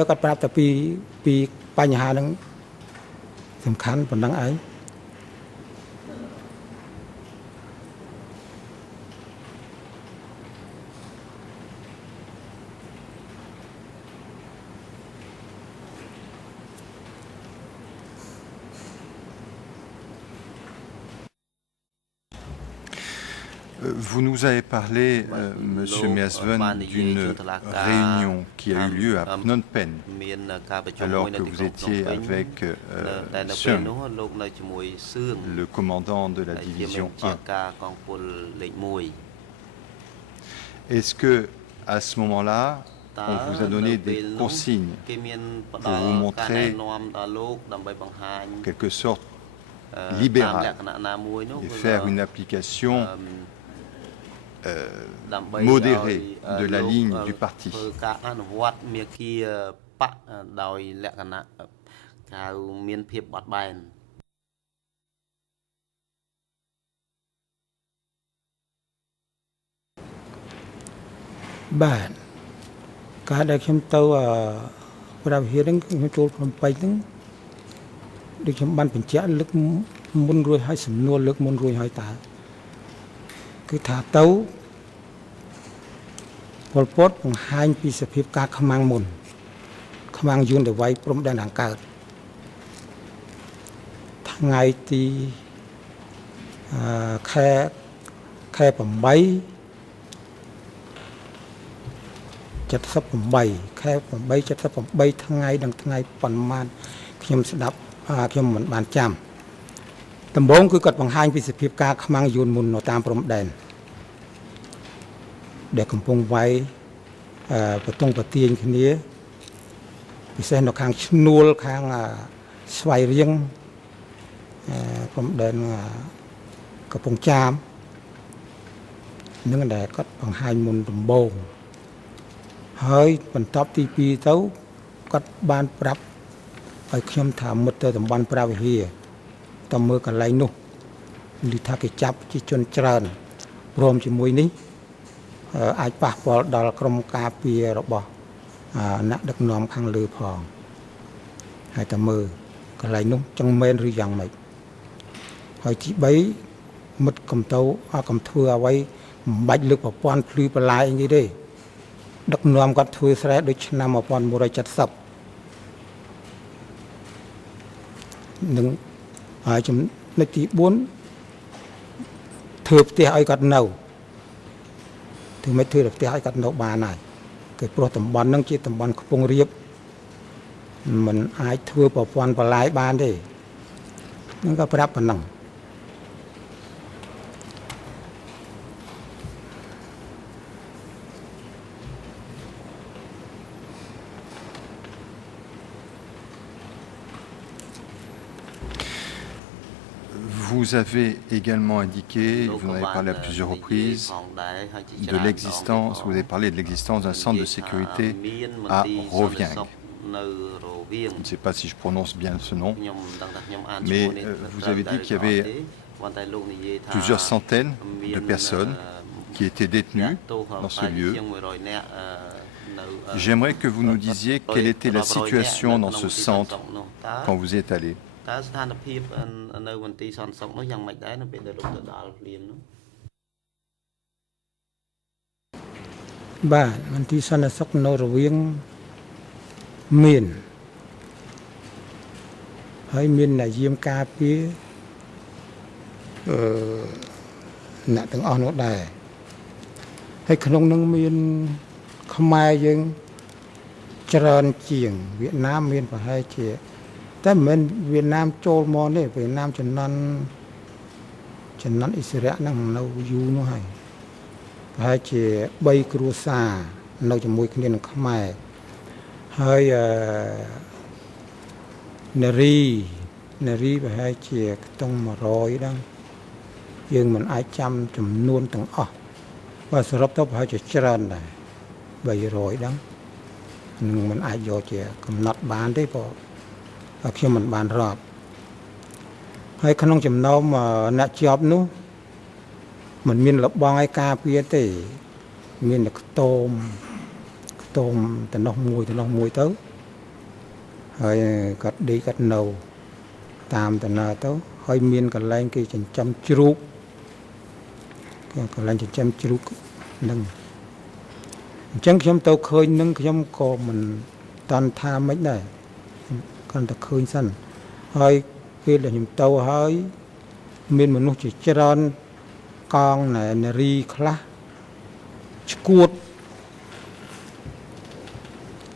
គាត់ប្រាប់តែពីបញ្ហាហ្នឹងសំខាន់ប៉ុណ្ណឹងឯង Vous nous avez parlé, Monsieur Miasven, d'une réunion qui a eu lieu à Phnom Penh, alors que vous étiez avec Seung, le commandant de la division 1. Est-ce que, à ce moment-là, on vous a donné des consignes pour vous montrer, en quelque sorte, libéral et faire une application modérée de la ligne du parti? Bạn, ការដែលខ្ញុំទៅ ប្រាវិហារហ្នឹងខ្ញុំចូលភ្នំពេញហ្នឹងដូចខ្ញុំបានបញ្ជាក់លើកមុនរួចហើយសំណួរលើកមុនរួចហើយតើគឺថាទៅពលពតបង្ហាញពីសភាពការខ្មាំងមុនខ្មាំងយួនទៅវាយព្រំដែនខាងកើតថ្ងៃទីខែ8 78ខែ8 78ថ្ងៃដល់ថ្ងៃប៉ុន្មានខ្ញុំស្ដាប់ខ្ញុំមិនបានចាំដំបូងគឺគាត់បង្ហាញពីសភាពការខ្មាំងយួនមុននៅតាមព្រំដែនដែលកំពុងវាយបតុងបទាញគ្នាពិសេសនៅខាងឈ្នួលខាងស្វាយរៀងព្រំដែនកំពង់ចាមនឹងដែលគាត់បង្ហាញមុនដំបូងហើយបន្ទាប់ទី2ទៅគាត់បានប្រាប់ឲ្យខ្ញុំថាមុតទៅតំបន់ប្រាវិហារតើមើលកន្លែងនោះនិយាយថាគេចាប់ជាជនច្រើនព្រមជាមួយនេះអាចប៉ះពាល់ដល់ក្រុមការពាររបស់អ្នកដឹកនាំខាងលើផងហើយតើមើលកន្លែងនោះចឹងមែនឬយ៉ាងម៉េចហើយទី3មិត្តកំទៅកំធ្វើអ្វីមិនបាច់លើកប្រព័ន្ធភ្លឺបន្លាយអីទេដឹកនាំគាត់ធ្វើស្រែដូចឆ្នាំ1970នឹងហើយចំណុចទី4ធ្វើផ្ទះឲ្យគាត់នៅធ្វើមិនធ្វើផ្ទះឲ្យគាត់នៅបានហើយគឺព្រោះតំបន់ហ្នឹងជាតំបន់ខ្ពង់រាបมันអាចធ្វើប្រព័ន្ធបន្លាយបានទេហ្នឹងក៏ប្រាប់ប៉ុណ្ណឹងVous avez également indiqué, vous en avez parlé à plusieurs reprises, de l'existence, vous avez parlé de l'existence d'un centre de sécurité à Rovieng. Je ne sais pas si je prononce bien ce nom, mais vous avez dit qu'il y avait plusieurs centaines de personnes qui étaient détenues dans ce lieu. J'aimerais que vous nous disiez quelle était la situation dans ce centre quand vous y êtes allé. តើស្ថានភាពនៅមន្ទីរសន្តិសុខនោះយ៉ាងម៉េចដែរនៅពេលដែលលោកទៅដល់ភ្លាមនោះបាទមន្ទីរសន្តិសុខនៅរវាងមានហើយមានអ្នកយាមការពារអ្នកទាំងអស់នោះដែរហើយក្នុងនោះមានខ្មែរយើងច្រើនជាងវៀតណាមមានប្រហែលជាតែមិនមែនវៀតណាមចូលមកទេវៀតណាមចំនួនអ៊ីស្រាអែលហ្នឹងនៅយូរនោះហើយប្រហែលជា3គ្រួសារនៅជាមួយគ្នានឹងខ្មែរហើយនារីប្រហែលជាខ្ទង់100ដែរយើងមិនអាចចាំចំនួនទាំងអស់បើសរុបទៅប្រហែលជាច្រើនដែរ300ដែរនឹងមិនអាចយកជាកំណត់បានទេព្រោះខ្ញុំមិនបានរាប់ហើយក្នុងចំណោមអ្នកជាប់នោះមិនមានលបងឲ្យការពារទេមានតែខ្ទមតំណោះមួយទៅហើយគាត់ដេកគាត់នៅតាមដំណើរទៅហើយមានកន្លែងគេចិញ្ចឹមជ្រូកនឹងអញ្ចឹងខ្ញុំទៅឃើញនឹងខ្ញុំក៏មិនតាន់ថាមិនដែរគាត់តែឃើញសិនហើយពេលដែលខ្ញុំទៅហើយមានមនុស្សជាច្រើនកងនារីខ្លះឈួត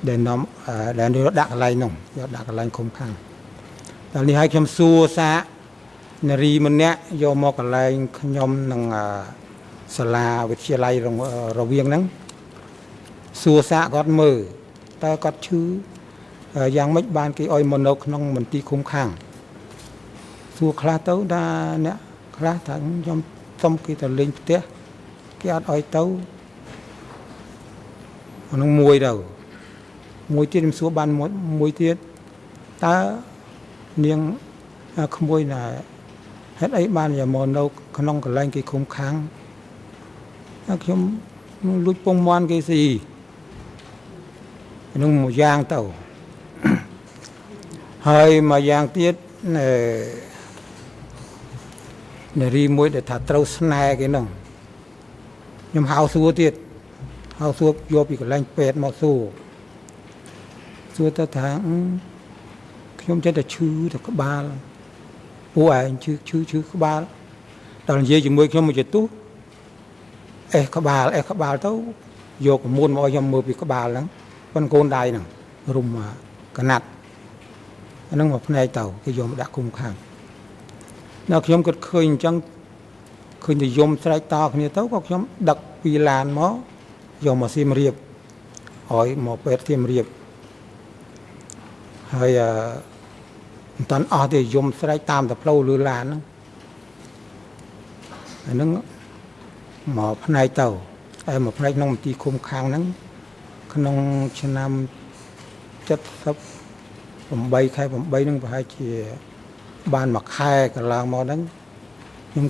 ដែលនាំដែលដាក់កន្លែងនោះយកដាក់កន្លែងឃុំខាំងដល់នេះហើយខ្ញុំសួរសាកនារីម្នាក់យកមកកន្លែងខ្ញុំនឹងសាលាវិទ្យាល័យរវាងហ្នឹងសួរសាកគាត់មើលតើគាត់ឈឺយ៉ាងម៉េចបានគេឲ្យមកនៅក្នុងមន្ទីរឃុំខាំងសួរខ្លះទៅថាអ្នកខ្លះថាខ្ញុំសុំគេទៅលេងផ្ទះគេអត់ឲ្យទៅអានឹងមួយទៀតខ្ញុំសួរបានមួយទៀតតើនាងក្មួយណាហេតុអីបានយកមកនៅក្នុងកន្លែងគេឃុំខាំងខ្ញុំលួចពងមាន់គេស៊ីនឹងមួយយ៉ាងទៅ ហើយមួយយ៉ាងទៀតនារីមួយដែលថាត្រូវស្នេហ៍គេនោះខ្ញុំហៅសួរទៀតហៅសួរយកពីកន្លែងពេទ្យមកសួរទៅថាខ្ញុំចិត្តតែឈឺតែក្បាលពួកឯងឈឺក្បាលដល់និយាយជាមួយខ្ញុំមកជាទូអេសក្បាលទៅយកកមួនមកឲ្យខ្ញុំមើលពីក្បាលហ្នឹងប៉ុនកូនដៃហ្នឹងរុំកណាត់អាហ្នឹងមកផ្នែកទៅគេយកមកដាក់គុំខាងដល់ខ្ញុំគិតឃើញអញ្ចឹងឃើញតែយំស្រែកតគ្នាទៅក៏ខ្ញុំដឹកពីឡានមកយកមកសៀមរាបឲ្យមកពេទ្យសៀមរាបហើយមិនតាន់អស់ទេយំស្រែកតាមតែផ្លូវលឺឡានហ្នឹងអាហ្នឹងមកផ្នែកទៅហើយមកផ្នែកក្នុងមន្ទីរឃុំខាងហ្នឹងក្នុងឆ្នាំ78ខែ8ហ្នឹងប្រហែលជាបានមួយខែកន្លងមកហ្នឹងខ្ញុំ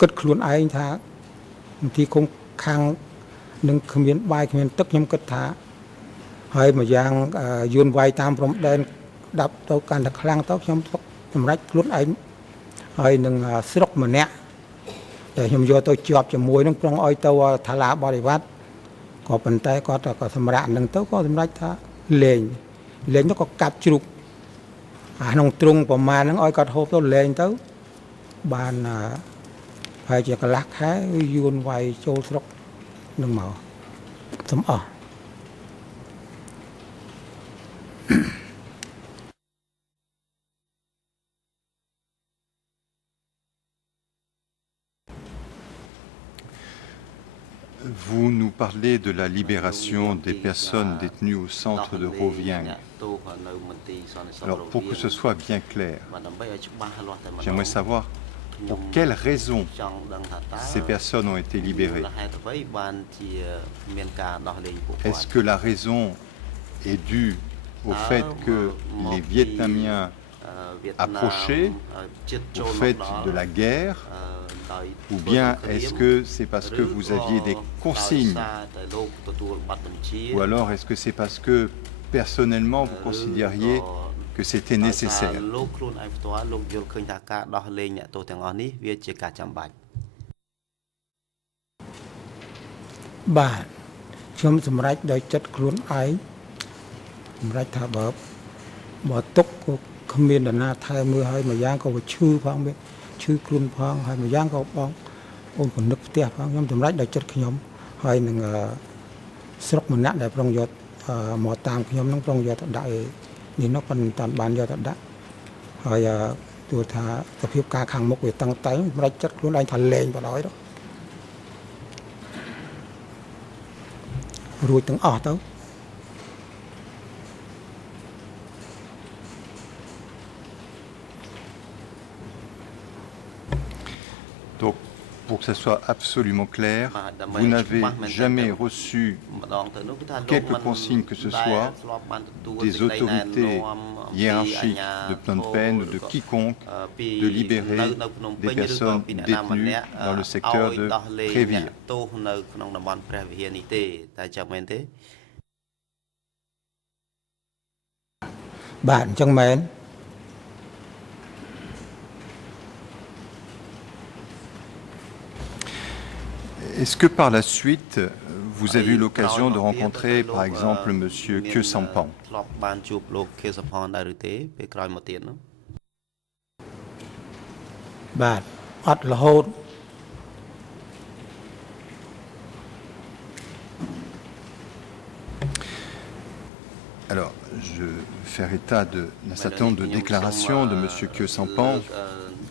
គិតខ្លួនឯងថាមន្ទីរឃុំខាងនឹងគ្មានបាយគ្មានទឹកខ្ញុំគិតថាហើយមួយយ៉ាងយួនវាយតាមព្រំដែនដាប់ទៅកាន់តែខ្លាំងទៅខ្ញុំសម្រេចខ្លួនឯងហើយនឹងស្រុកម្នាក់តែខ្ញុំយកទៅជាប់ជាមួយនឹងប្រងឲ្យទៅថាឡាបរិវត្តក៏ប៉ុន្តែគាត់ក៏សម្រាប់នឹងទៅក៏សម្រេចថាលេងទៅក៏កាប់ជ្រូកអាក្នុងទ្រុងប្រមាណហ្នឹងឲ្យគាត់ហូបទៅលេងទៅបានហើយជាកន្លះខែយួនវាយចូលស្រុកនឹងមកសូមអស់ Vous nous parlez de la libération des personnes détenues au centre de Rovieng. Alors, pour que ce soit bien clair, j'aimerais savoir pour quelles raisons ces personnes ont été libérées. Est-ce que la raison est due au fait que les Vietnamiens approchaient, au fait de la guerre, ou bien est-ce que c'est parce que vous aviez des consignes, ou alors est-ce que c'est parce que personnellement vous considériez que c'était nécessaire? Bah,ខ្ញុំសម្រេចដោយចិត្តខ្លួនឯងសម្រេចថាបើទុកក៏គ្មាននរណាថែមើលឲ្យមួយយ៉ាងក៏ឈឺផងវាឈឺខ្លួនផងហើយមួយយ៉ាងក៏បងអូនក៏នឹកផ្ទះផងខ្ញុំសម្រេចដោយចិត្តខ្ញុំហើយនឹងស្រុកម្នាក់ដែលប្រងយកមកតាមខ្ញុំនឹងប្រងយកទៅដាក់នេះនោះប៉ុន្តែបានយកទៅដាក់ហើយទោះថាសភាពការខាងមុខវាតឹងតែងសម្រេចចិត្តខ្លួនឯងថាលេងបដ រួចទាំងអស់ទៅ Donc, pour que ce soit absolument clair, vous n'avez jamais reçu quelque consigne que ce soit des autorités hiérarchiques de Phnom Penh ou de quiconque de libérer des personnes détenues dans le secteur de Prévire. Bạn chẳng mến. Est-ce que par la suite, vous avez eu l'occasion de rencontrer, par exemple, M. Khieu Samphan? Alors, je vais faire état d'un certain nombre de déclarations de M. Khieu Samphan,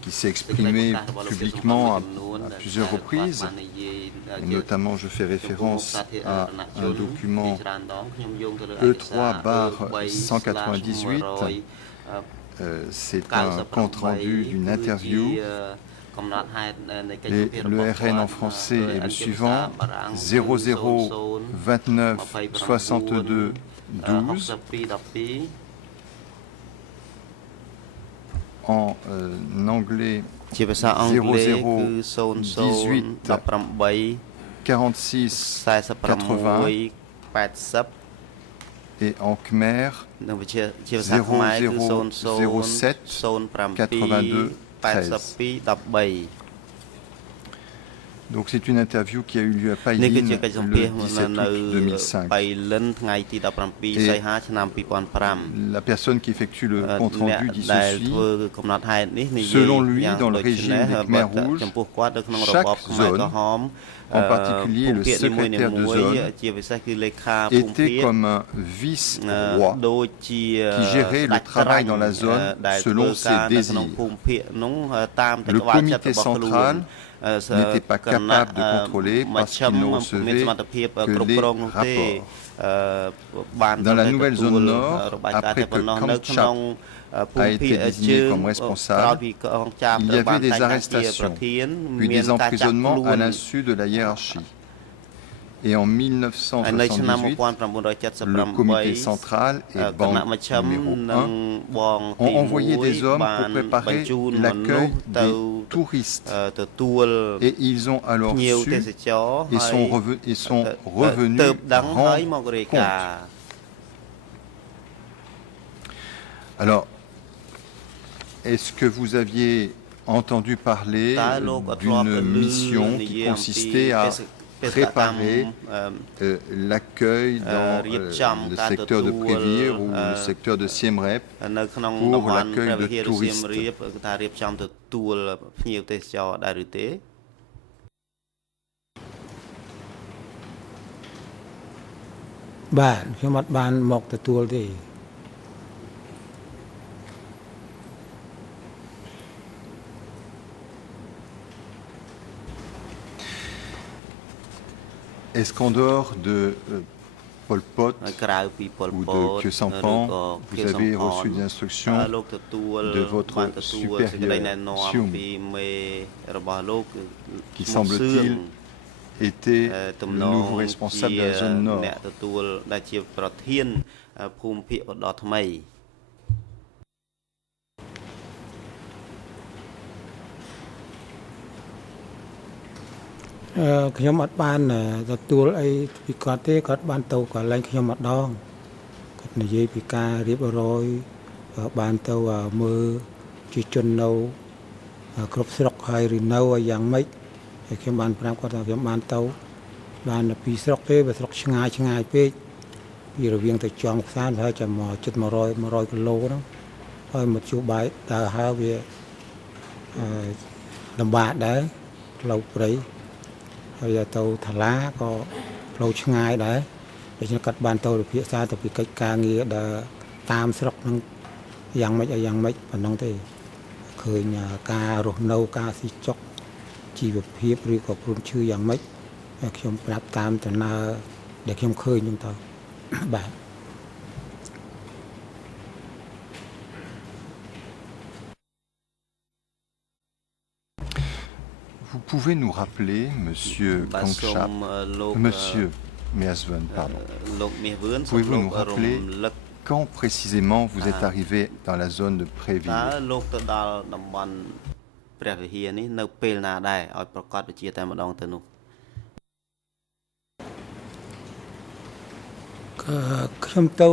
qui s'est exprimé publiquement à plusieurs reprises. Et notamment, je fais référence à un document E3/198. C'est un compte-rendu d'une interview. Et le RN en français est le suivant: 00 29 62 12. En anglais, 00 18 46 81. et en Khmer ជាភាសាខ្មែរគឺ 0007 82 13. Donc c'est une interview qui a eu lieu à Pailin le 17 août 2005. Et la personne qui effectue le compte-rendu dit ceci. Selon lui, dans le régime des Khmers rouges, chaque zone, en particulier le secrétaire de zone, était comme un vice-roi qui gérait le travail dans la zone selon ses désirs. Le comité central n'était pas capable de contrôler parce qu'il ne recevait que les rapports. Dans la nouvelle zone nord, après que Kamchak a été désigné comme responsable, il y avait des arrestations, puis des emprisonnements à l'insu de la hiérarchie. Et en 1978, le comité central et banque numéro 1 ont envoyé des hommes pour préparer l'accueil des touristes. Et ils ont alors su et sont revenus rendre compte. Alors, est-ce que vous aviez entendu parler d'une mission qui consistait à préparer l'accueil dans le secteur de Prévire ou le secteur de Siem Reap pour l'accueil de touristes? Est-ce qu'en dehors de Pol Pot ou de Khieu Samphan, vous avez reçu des instructions de votre supérieur, Sium, qui semble-t-il était le nouveau responsable de la zone nord?ខ្ញុំអត់បានទទួលអីពីគាត់ទេគាត់បានទៅកន្លែងខ្ញុំម្ដងគាត់និយាយពីការរៀបរយបានទៅមើលជាជននៅគ្រប់ស្រុកហើយឬនៅយ៉ាងម៉េចហើយខ្ញុំបានប្រាប់គាត់ថាខ្ញុំបានទៅបានពីស្រុកទេបើស្រុកឆ្ងាយពេកពីរវាងទៅចំខ្សានហើយចាំមកជិត100គីឡូហ្នឹងហើយមកជួបបាយដើរហើវាលំបាកដែរផ្លូវព្រៃហើយទៅថ្លាក៏ផ្លូវឆ្ងាយដែរដូច្នេះគាត់បានទៅពិភាក្សាទៅពីកិច្ចការងារដែលតាមស្រុកហ្នឹងយ៉ាងម៉េចប៉ុណ្ណឹងទេឃើញការរស់នៅការស៊ីចុកជីវភាពឬក៏ព្រំឈឺយ៉ាងម៉េចខ្ញុំប្រាប់តាមដំណើរដែលខ្ញុំឃើញហ្នឹងទៅបាទ Vous pouvez nous rappeler, Monsieur Kongchap, Monsieur Measwen, pardon. Pouvez-vous nous rappeler quand précisément vous êtes arrivé dans la zone de Préville?ខ្ញុំទៅ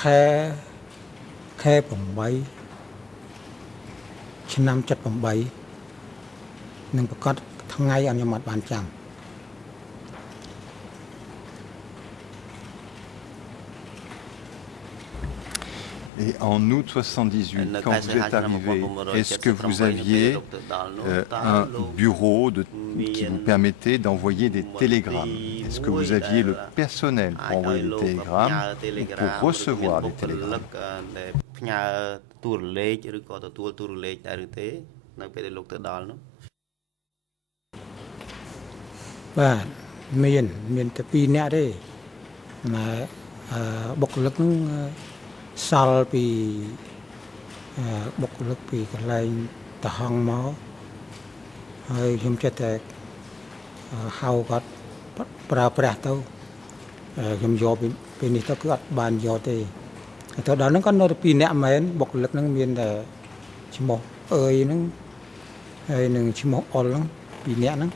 ខែ8ឆ្នាំ78 នឹងប្រកាសថ្ងៃអត់ខ្ញុំអត់បានចាំ Et en août 78, quand vous êtes arrivé, est-ce que vous aviez un bureau qui vous permettait d'envoyer des télégrammes? Est-ce que vous aviez le personnel pour envoyer des télégrammes ou pour recevoir des télégrammes? បាទមានតែ2នាក់ទេណាបុគ្គលិកហ្នឹងសល់ពីបុគ្គលិកពីកន្លែងតហងមកហើយខ្ញុំចេះតែហៅគាត់ប្រើប្រាស់ទៅខ្ញុំយកពីនេះទៅគឺអត់បានយកទេទៅដល់ហ្នឹងគាត់នៅតែ2នាក់មែនបុគ្គលិកហ្នឹងមានតែឈ្មោះអើយហ្នឹងហើយនឹងឈ្មោះអុលហ្នឹង2នាក់ហ្នឹង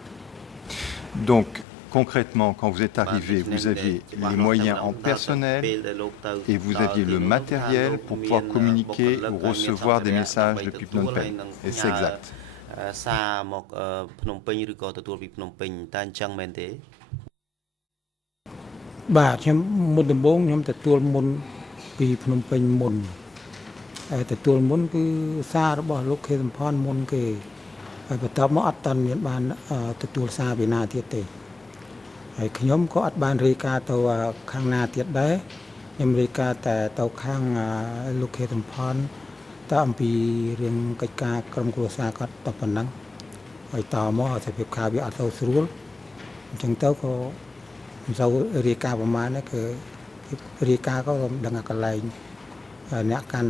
Et Donc, concrètement, quand vous êtes arrivé, vous aviez les moyens en personnel et vous aviez le matériel pour pouvoir communiquer ou recevoir des messages depuis Phnom Penh. Et c'est exact. សារមកភ្នំពេញឬក៏ទទួលពីភ្នំពេញតែអញ្ចឹងមែនទេ បាទខ្ញុំមុនដំបូងខ្ញុំទទួលមុនពីភ្នំពេញមុនហើយទទួលមុនគឺសាររបស់លោកខេសំផនមុនគេហើយបន្ទាប់មកអត់តាន់មានបានទទួលសារពីណាទៀតទេហើយខ្ញុំក៏អត់បានរាយការណ៍ទៅខាងណាទៀតដែរខ្ញុំរាយការណ៍តែទៅខាងលោកខេសំផនតអំពីរឿងកិច្ចការក្រុមគ្រួសារគាត់តែប៉ុណ្ណឹងហើយតមកសភាពខាវាអត់ទៅស្រួលអញ្ចឹងទៅក៏មិនសូវរាយការណ៍ប្រមាណទេគឺរាយការណ៍ក៏មិនដឹងកន្លែងអ្នកកាន់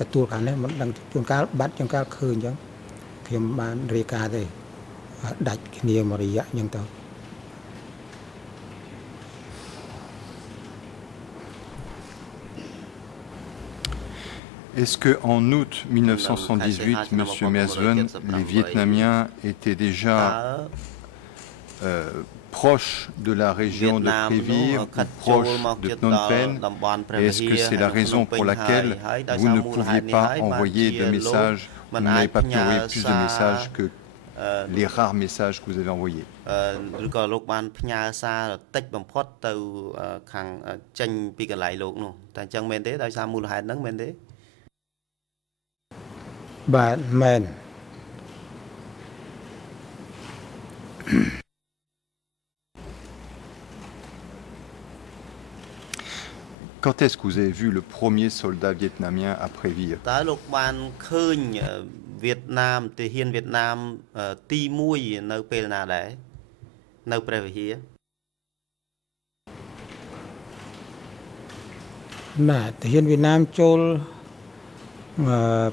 ទទួលខាងនេះមិនដឹងជួនកាលបាត់ជួនកាលឃើញអញ្ចឹងខ្ញុំបានរាយការណ៍ទេដាច់គ្នាមួយរយៈអញ្ចឹងទៅ Est-ce qu'en août 1978, M. Measven, les Vietnamiens étaient déjà proches de la région de Prévire, ou proches de Phnom Penh? Et est-ce que c'est la raison pour laquelle vous ne pouviez pas envoyer de messages, vous n'avez pas pu envoyer plus de messages que les rares messages que vous avez envoyés? ឬក៏លោកបានផ្ញើសារតិចបំផុតទៅខាងចេញពីកន្លែងលោកនោះតែអញ្ចឹងមែនទេដោយសារមូលហេតុហ្នឹងមែនទេ បាទមែន Quand est-ce que vous avez vu le premier soldat vietnamien à Prévire? តើលោកបានឃើញវៀតណាមទាហានវៀតណាមទី1នៅពេលណាដែរនៅព្រះវិហារ ណាទាហានវៀតណាមចូល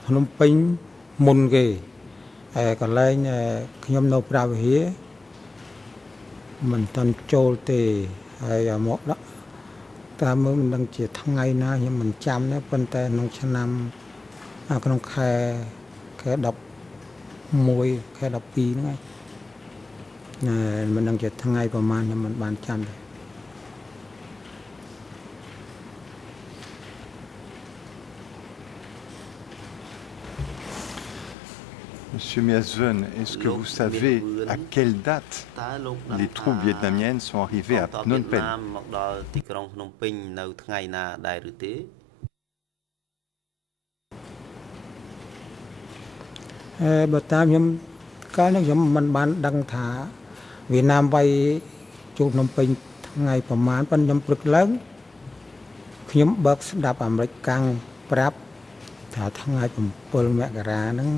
ភ្នំពេញមុនគេហើយកន្លែងខ្ញុំនៅព្រះវិហារមិនតាន់ចូលទេហើយមកដាក់តាមមើលមិនដឹងជាថ្ងៃណាខ្ញុំមិនចាំទេប៉ុន្តែក្នុងឆ្នាំក្នុងខែ11ខែ12ហ្នឹងហើយមិនដឹងជាថ្ងៃប្រហែលខ្ញុំមិនបានចាំទេ Monsieur Measven, est-ce que vous savez à quelle date les troupes vietnamiennes sont arrivées à Phnom Penh? មកដល់ទីក្រុងភ្នំពេញនៅថ្ងៃណាដែរឬទេ បើតាមខ្ញុំកាលនោះខ្ញុំមិនបានដឹងថាវៀតណាមវាយចូលភ្នំពេញថ្ងៃប្រហែលប៉ុន្តែខ្ញុំព្រឹកឡើងខ្ញុំបើកស្ដាប់អាមេរិកកាំងប្រាប់ថាថ្ងៃ7មករាហ្នឹង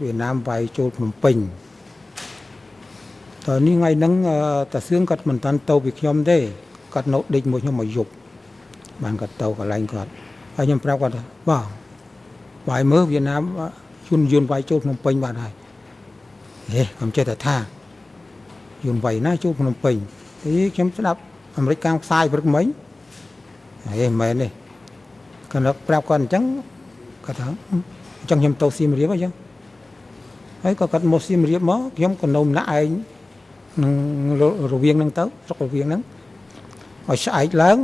វៀតណាមវាយចូលភ្នំពេញតើនេះថ្ងៃហ្នឹងតាសឿងគាត់មិនតាន់ទៅពីខ្ញុំទេគាត់នៅដេកមួយខ្ញុំមកយប់បានគាត់ទៅកន្លែងគាត់ហើយខ្ញុំប្រាប់គាត់ថាបងវាយមើលវៀតណាមយួនវាយចូលភ្នំពេញបាត់ហើយហេខ្ញុំចេះតែថាយួនវាយណាចូលភ្នំពេញទីខ្ញុំស្ដាប់អាមេរិកកាំងផ្សាយព្រឹកមិញហេមែនទេគាត់ប្រាប់គាត់អញ្ចឹងគាត់ថា ចឹងខ្ញុំទៅសៀមរាបអញ្ចឹងហើយក៏គាត់មកសៀមរាបមកខ្ញុំក៏នៅម្នាក់ឯងនឹងរវាងហ្នឹងទៅស្រុករវាងហ្នឹងឲ្យស្អែកឡើង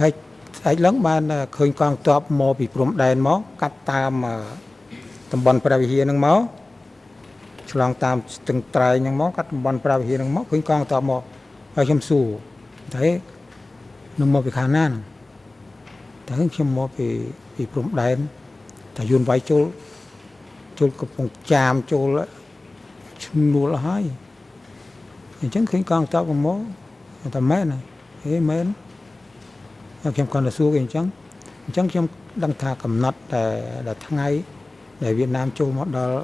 ហើយស្អែកឡើងបានឃើញកងទ័ពមកពីព្រំដែនមកកាត់តាមតំបន់ព្រះវិហារហ្នឹងមកឆ្លងតាមស្ទឹងត្រែងហ្នឹងមកកាត់តំបន់ព្រះវិហារហ្នឹងមកឃើញកងទ័ពមកហើយខ្ញុំសួរតែនឹងមកពីខាងណាតែខ្ញុំមកពី ពីព្រំដែនតែយួនវាយចូលកំពង់ចាមចូលឈ្នួលហើយអញ្ចឹងឃើញកងទ័ពមកតែមែនហេមែនខ្ញុំគាត់ទៅសួរគេអញ្ចឹងខ្ញុំដឹងថាកំណត់តែថ្ងៃដែលវៀតណាមចូលមកដល់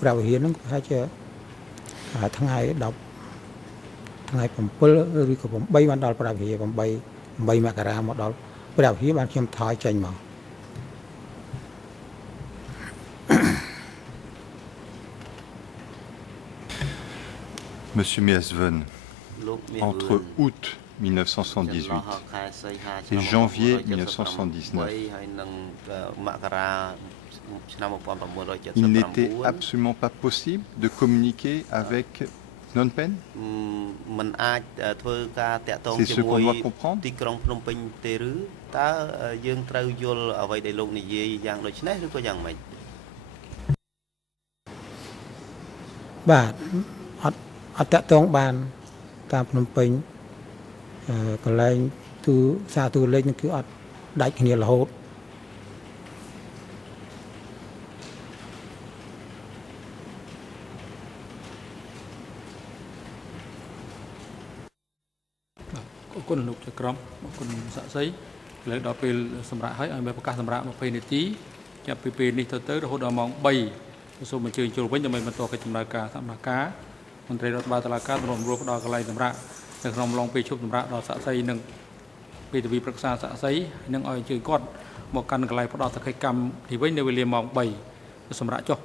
ព្រះវិហារហ្នឹងប្រហែលជាថ្ងៃ10ថ្ងៃ7ឬក៏8បានដល់ព្រះវិហារ8មករាមកដល់ Monsieur Measven, entre août 1978 et janvier 1979, Il n'était absolument pas possible de communiquer avec Phnom Penh. C'est ce qu'on doit comprendre. ទីក្រុងភ្នំពេញទេឬតើយើងត្រូវយល់អ្វីដែលលោកនិយាយយ៉ាងដូចនេះឬក៏យ៉ាងម៉េច បាទអត់តាក់ទងបានតាមភ្នំពេញកន្លែងទូសារទូលេខគឺអត់ដាច់គ្នារហូត អរគុណលោកចក្រមអរគុណសាក់សីលើដល់ពេលសម្រាប់ឲ្យមានប្រកាសសម្រាប់20នាទីចាប់ពីពេលនេះទៅរហូតដល់ម៉ោង 3 សូមអញ្ជើញចូលវិញដើម្បីបន្តកិច្ចដំណើរការសម្រាប់ការមន្ត្រីរដ្ឋបាលតុលាការរំលោភដល់កន្លែងសម្រាប់នៅក្នុងឡងពេលជប់សម្រាប់ដល់សាក់សីនិងពេលទិវាប្រឹក្សាសាក់សីនឹងឲ្យអញ្ជើញគាត់មកកាន់កន្លែងផ្ដោតសកម្មទីវិញនៅវេលាម៉ោង 3 សម្រាប់ចុះ